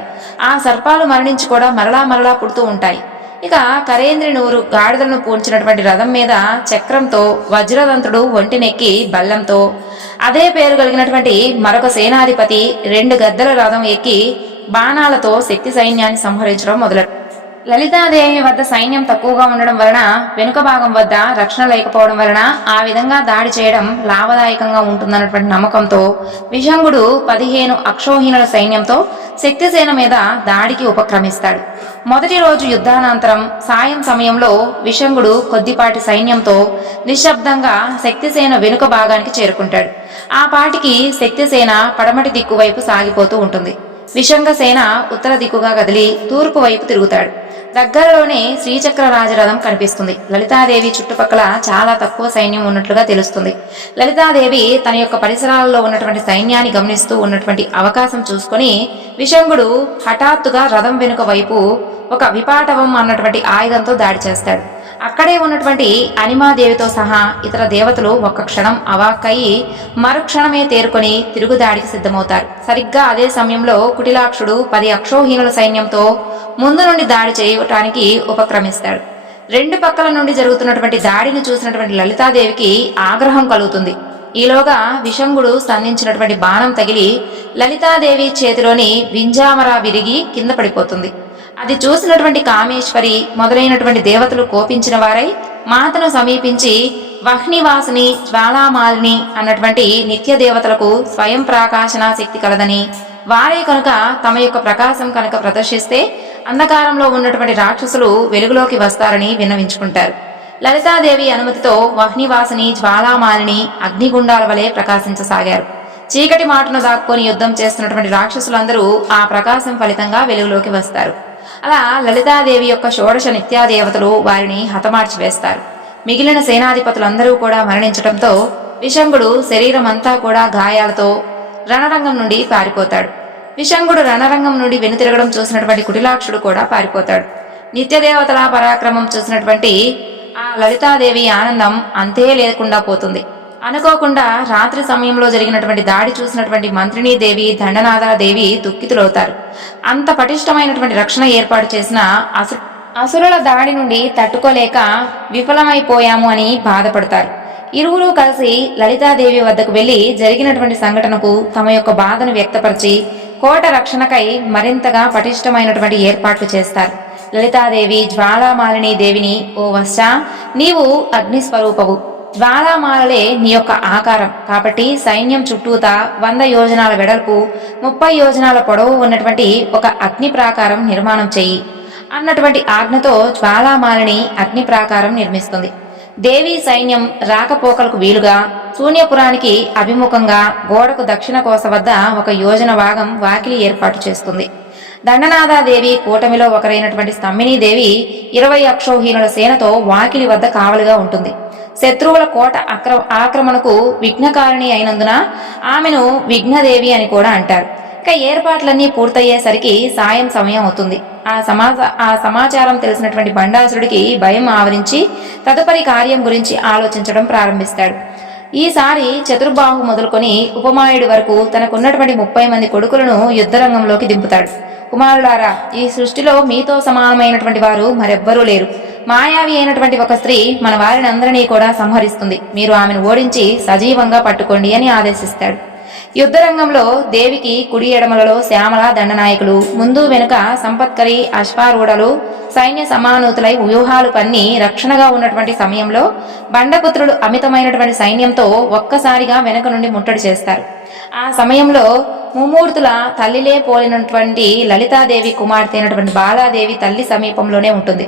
ఆ సర్పాలు మరణించి కూడా మరలా పుడుతూ ఉంటాయి. ఇక కరేంద్రి నూరు గాడిదలను పూడ్చినటువంటి రథం మీద చక్రంతో, వజ్రదంతుడు ఒంటినెక్కి బల్లంతో, అదే పేరు కలిగినటువంటి మరొక సేనాధిపతి 2 గద్దెల రథం ఎక్కి బాణాలతో శక్తి సైన్యాన్ని సంహరించడం మొదలెట్టారు. లలితాదేవి వద్ద సైన్యం తక్కువగా ఉండడం వలన, వెనుక భాగం వద్ద రక్షణ లేకపోవడం వలన ఆ విధంగా దాడి చేయడం లాభదాయకంగా ఉంటుందన్నటువంటి నమ్మకంతో విషంగుడు 15 అక్షోహిణుల సైన్యంతో శక్తిసేన మీద దాడికి ఉపక్రమిస్తాడు. మొదటి రోజు యుద్ధానంతరం సాయం సమయంలో విషంగుడు కొద్దిపాటి సైన్యంతో నిశ్శబ్దంగా శక్తిసేన వెనుక భాగానికి చేరుకుంటాడు. ఆ పాటికి శక్తిసేన పడమటి దిక్కు వైపు సాగిపోతూ ఉంటుంది. విషంగసేన ఉత్తర దిక్కుగా కదిలి తూర్పు వైపు తిరుగుతాడు. దగ్గరలోనే శ్రీచక్ర రాజరథం కనిపిస్తుంది. లలితాదేవి చుట్టుపక్కల చాలా తక్కువ సైన్యం ఉన్నట్లుగా తెలుస్తుంది. లలితాదేవి తన యొక్క పరిసరాలలో ఉన్నటువంటి సైన్యాన్ని గమనిస్తూ ఉన్నటువంటి అవకాశం చూసుకొని విషంగుడు హఠాత్తుగా రథం వెనుక వైపు ఒక విపాటవం అన్నటువంటి ఆయుధంతో దాడి చేస్తాడు. అక్కడే ఉన్నటువంటి అనిమాదేవితో సహా ఇతర దేవతలు ఒక్క క్షణం అవాక్కయి మరుక్షణమే తేరుకొని తిరుగుదాడికి సిద్ధమవుతారు. సరిగ్గా అదే సమయంలో కుటిలాక్షుడు 10 అక్షోహీనుల సైన్యంతో ముందు నుండి దాడి చేయటానికి ఉపక్రమిస్తాడు. 2 పక్కల నుండి జరుగుతున్నటువంటి దాడిని చూసినటువంటి లలితాదేవికి ఆగ్రహం కలుగుతుంది. ఈలోగా విషంగుడు సంధించినటువంటి బాణం తగిలి లలితాదేవి చేతిలోని వింజామర విరిగి కింద పడిపోతుంది. అది చూసినటువంటి కామేశ్వరి మొదలైనటువంటి దేవతలు కోపించిన వారై మాతను సమీపించి వహ్నివాసిని, జ్వాలామాలిని అన్నటువంటి నిత్య దేవతలకు స్వయం ప్రకాశన శక్తి కలదని, వారే కనుక తమ యొక్క ప్రకాశం కనుక ప్రదర్శిస్తే అంధకారంలో ఉన్నటువంటి రాక్షసులు వెలుగులోకి వస్తారని విన్నవించుకుంటారు. లలితాదేవి అనుమతితో వహ్నివాసిని, జ్వాలామాలిని అగ్నిగుండాల వలె ప్రకాశించసాగారు. చీకటి మాటును దాక్కొని యుద్ధం చేస్తున్నటువంటి రాక్షసులందరూ ఆ ప్రకాశం ఫలితంగా వెలుగులోకి వస్తారు. అలా లలితాదేవి యొక్క షోడశ నిత్యాదేవతలు వారిని హతమార్చి వేస్తారు. మిగిలిన సేనాధిపతులందరూ కూడా మరణించడంతో విషంగుడు శరీరం అంతా కూడా గాయాలతో రణరంగం నుండి పారిపోతాడు. విషంగుడు రణరంగం నుండి వెనుతిరగడం చూసినటువంటి కుటిలాక్షుడు కూడా పారిపోతాడు. నిత్యదేవతల పరాక్రమం చూసినటువంటి ఆ లలితాదేవి ఆనందం అంతే లేకుండా పోతుంది. అనుకోకుండా రాత్రి సమయంలో జరిగినటువంటి దాడి చూసినటువంటి మంత్రినీదేవి, దండనాథాదేవి దుఃఖితులవుతారు. అంత పటిష్టమైనటువంటి రక్షణ ఏర్పాటు చేసిన అసురుల దాడి నుండి తట్టుకోలేక విఫలమైపోయాము అని బాధపడతారు. ఇరువురు కలిసి లలితాదేవి వద్దకు వెళ్లి జరిగినటువంటి సంఘటనకు తమ యొక్క బాధను వ్యక్తపరిచి కోట రక్షణకై మరింతగా పటిష్టమైనటువంటి ఏర్పాట్లు చేస్తారు. లలితాదేవి జ్వాలామాలిని దేవిని, ఓ వశ్యా, నీవు అగ్నిస్వరూపవు, జ్వాలామాలలే నీ యొక్క ఆకారం కాబట్టి సైన్యం చుట్టూతా 100 యోజనాల వెడల్పు 30 యోజనాల పొడవు ఉన్నటువంటి ఒక అగ్ని ప్రాకారం నిర్మాణం చెయ్యి అన్నటువంటి ఆజ్ఞతో జ్వాలామాలిని అగ్ని ప్రాకారం నిర్మిస్తుంది. దేవీ సైన్యం రాకపోకలకు వీలుగా శూన్యపురానికి అభిముఖంగా గోడకు దక్షిణ కోస వద్ద 1 యోజన భాగం వాకిలి ఏర్పాటు చేస్తుంది. దండనాథాదేవి కూటమిలో ఒకరైనటువంటి స్తంభినీదేవి 20 అక్షోహీనుల సేనతో వాకిలి వద్ద కావలిగా ఉంటుంది. శత్రువుల కోట ఆక్రమణకు విఘ్నకారిణి అయినందున ఆమెను విఘ్నదేవి అని కూడా అంటారు. ఇక ఏర్పాట్లన్నీ పూర్తయ్యేసరికి సాయం సమయం అవుతుంది. ఆ సమాచారం తెలిసినటువంటి బండాసురుడికి భయం ఆవరించి తదుపరి కార్యం గురించి ఆలోచించడం ప్రారంభిస్తాడు. ఈసారి చతుర్బాహు మొదలుకొని ఉపమాయుడి వరకు తనకున్నటువంటి 30 మంది కొడుకులను యుద్ధరంగంలోకి దింపుతాడు. కుమారులారా, ఈ సృష్టిలో మీతో సమానమైనటువంటి వారు మరెవ్వరూ లేరు. మాయావి అయినటువంటి ఒక స్త్రీ మన వారిని అందరినీ కూడా సంహరిస్తుంది. మీరు ఆమెను ఓడించి సజీవంగా పట్టుకోండి అని ఆదేశిస్తాడు. యుద్ధరంగంలో దేవికి కుడి ఎడమలలో శ్యామల దండనాయకులు, ముందు వెనుక సంపత్కరి అశ్వారూఢలు సైన్య సమానూతులై వ్యూహాలు పన్ని రక్షణగా ఉన్నటువంటి సమయంలో బండపుత్రుడు అమితమైనటువంటి సైన్యంతో ఒక్కసారిగా వెనక నుండి ముట్టడి చేస్తారు. ఆ సమయంలో ముమ్మూర్తుల తల్లిలే పోలినటువంటి లలితాదేవి కుమార్తె అయినటువంటి బాలాదేవి తల్లి సమీపంలోనే ఉంటుంది.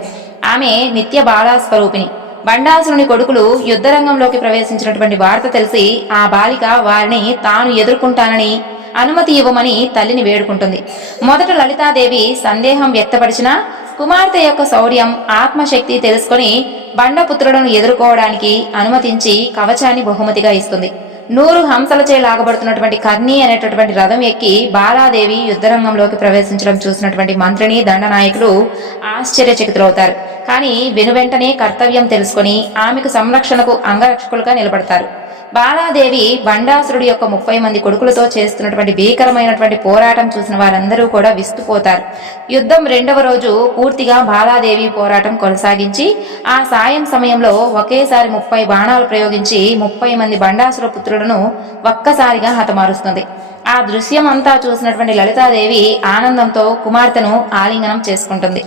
ఆమె నిత్య బాలాస్వరూపిణి. బండాసురుని కొడుకులు యుద్ధరంగంలోకి ప్రవేశించినటువంటి వార్త తెలిసి ఆ బాలిక వారిని తాను ఎదుర్కొంటానని అనుమతి ఇవ్వమని తల్లిని వేడుకుంటుంది. మొదట లలితాదేవి సందేహం వ్యక్తపరిచిన కుమార్తె యొక్క శౌర్యం, ఆత్మశక్తి తెలుసుకొని బండపుత్రులను ఎదుర్కోవడానికి అనుమతించి కవచాన్ని బహుమతిగా ఇస్తుంది. 100 హంసలచే లాగబడుతున్నటువంటి కర్ణి అనేటటువంటి రథం ఎక్కి బాలాదేవి యుద్ధరంగంలోకి ప్రవేశించడం చూసినటువంటి మంత్రిని, దండనాయకులు ఆశ్చర్యచకితులవుతారు. కానీ వెనువెంటనే కర్తవ్యం తెలుసుకొని ఆమెకు సంరక్షణకు అంగరక్షకులుగా నిలబడతారు. బాలాదేవి బండాసురుడి యొక్క 30 మంది కొడుకులతో చేస్తున్నటువంటి భీకరమైనటువంటి పోరాటం చూసిన వారందరూ కూడా విస్తుపోతారు. యుద్ధం 2వ రోజు పూర్తిగా బాలాదేవి పోరాటం కొనసాగించి ఆ సాయం సమయంలో ఒకేసారి 30 బాణాలు ప్రయోగించి 30 మంది బండాసుర పుత్రులను ఒక్కసారిగా హతమారుస్తుంది. ఆ దృశ్యం అంతా చూసినటువంటి లలితాదేవి ఆనందంతో కుమార్తెను ఆలింగనం చేసుకుంటుంది.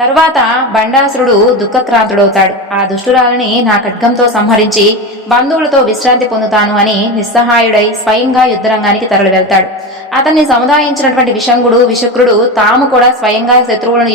తరువాత బండాసురుడు దుఃఖక్రాంతుడవుతాడు. ఆ దుష్టురాలని నా ఖడ్గంతో సంహరించి బంధువులతో విశ్రాంతి పొందుతాను అని నిస్సహాయుడై స్వయంగా యుద్ధరంగానికి తరలి వెళ్తాడు. అతన్ని సముదాయించినటువంటి విశంగుడు విశక్రుడు తాము కూడా స్వయంగా శత్రువులను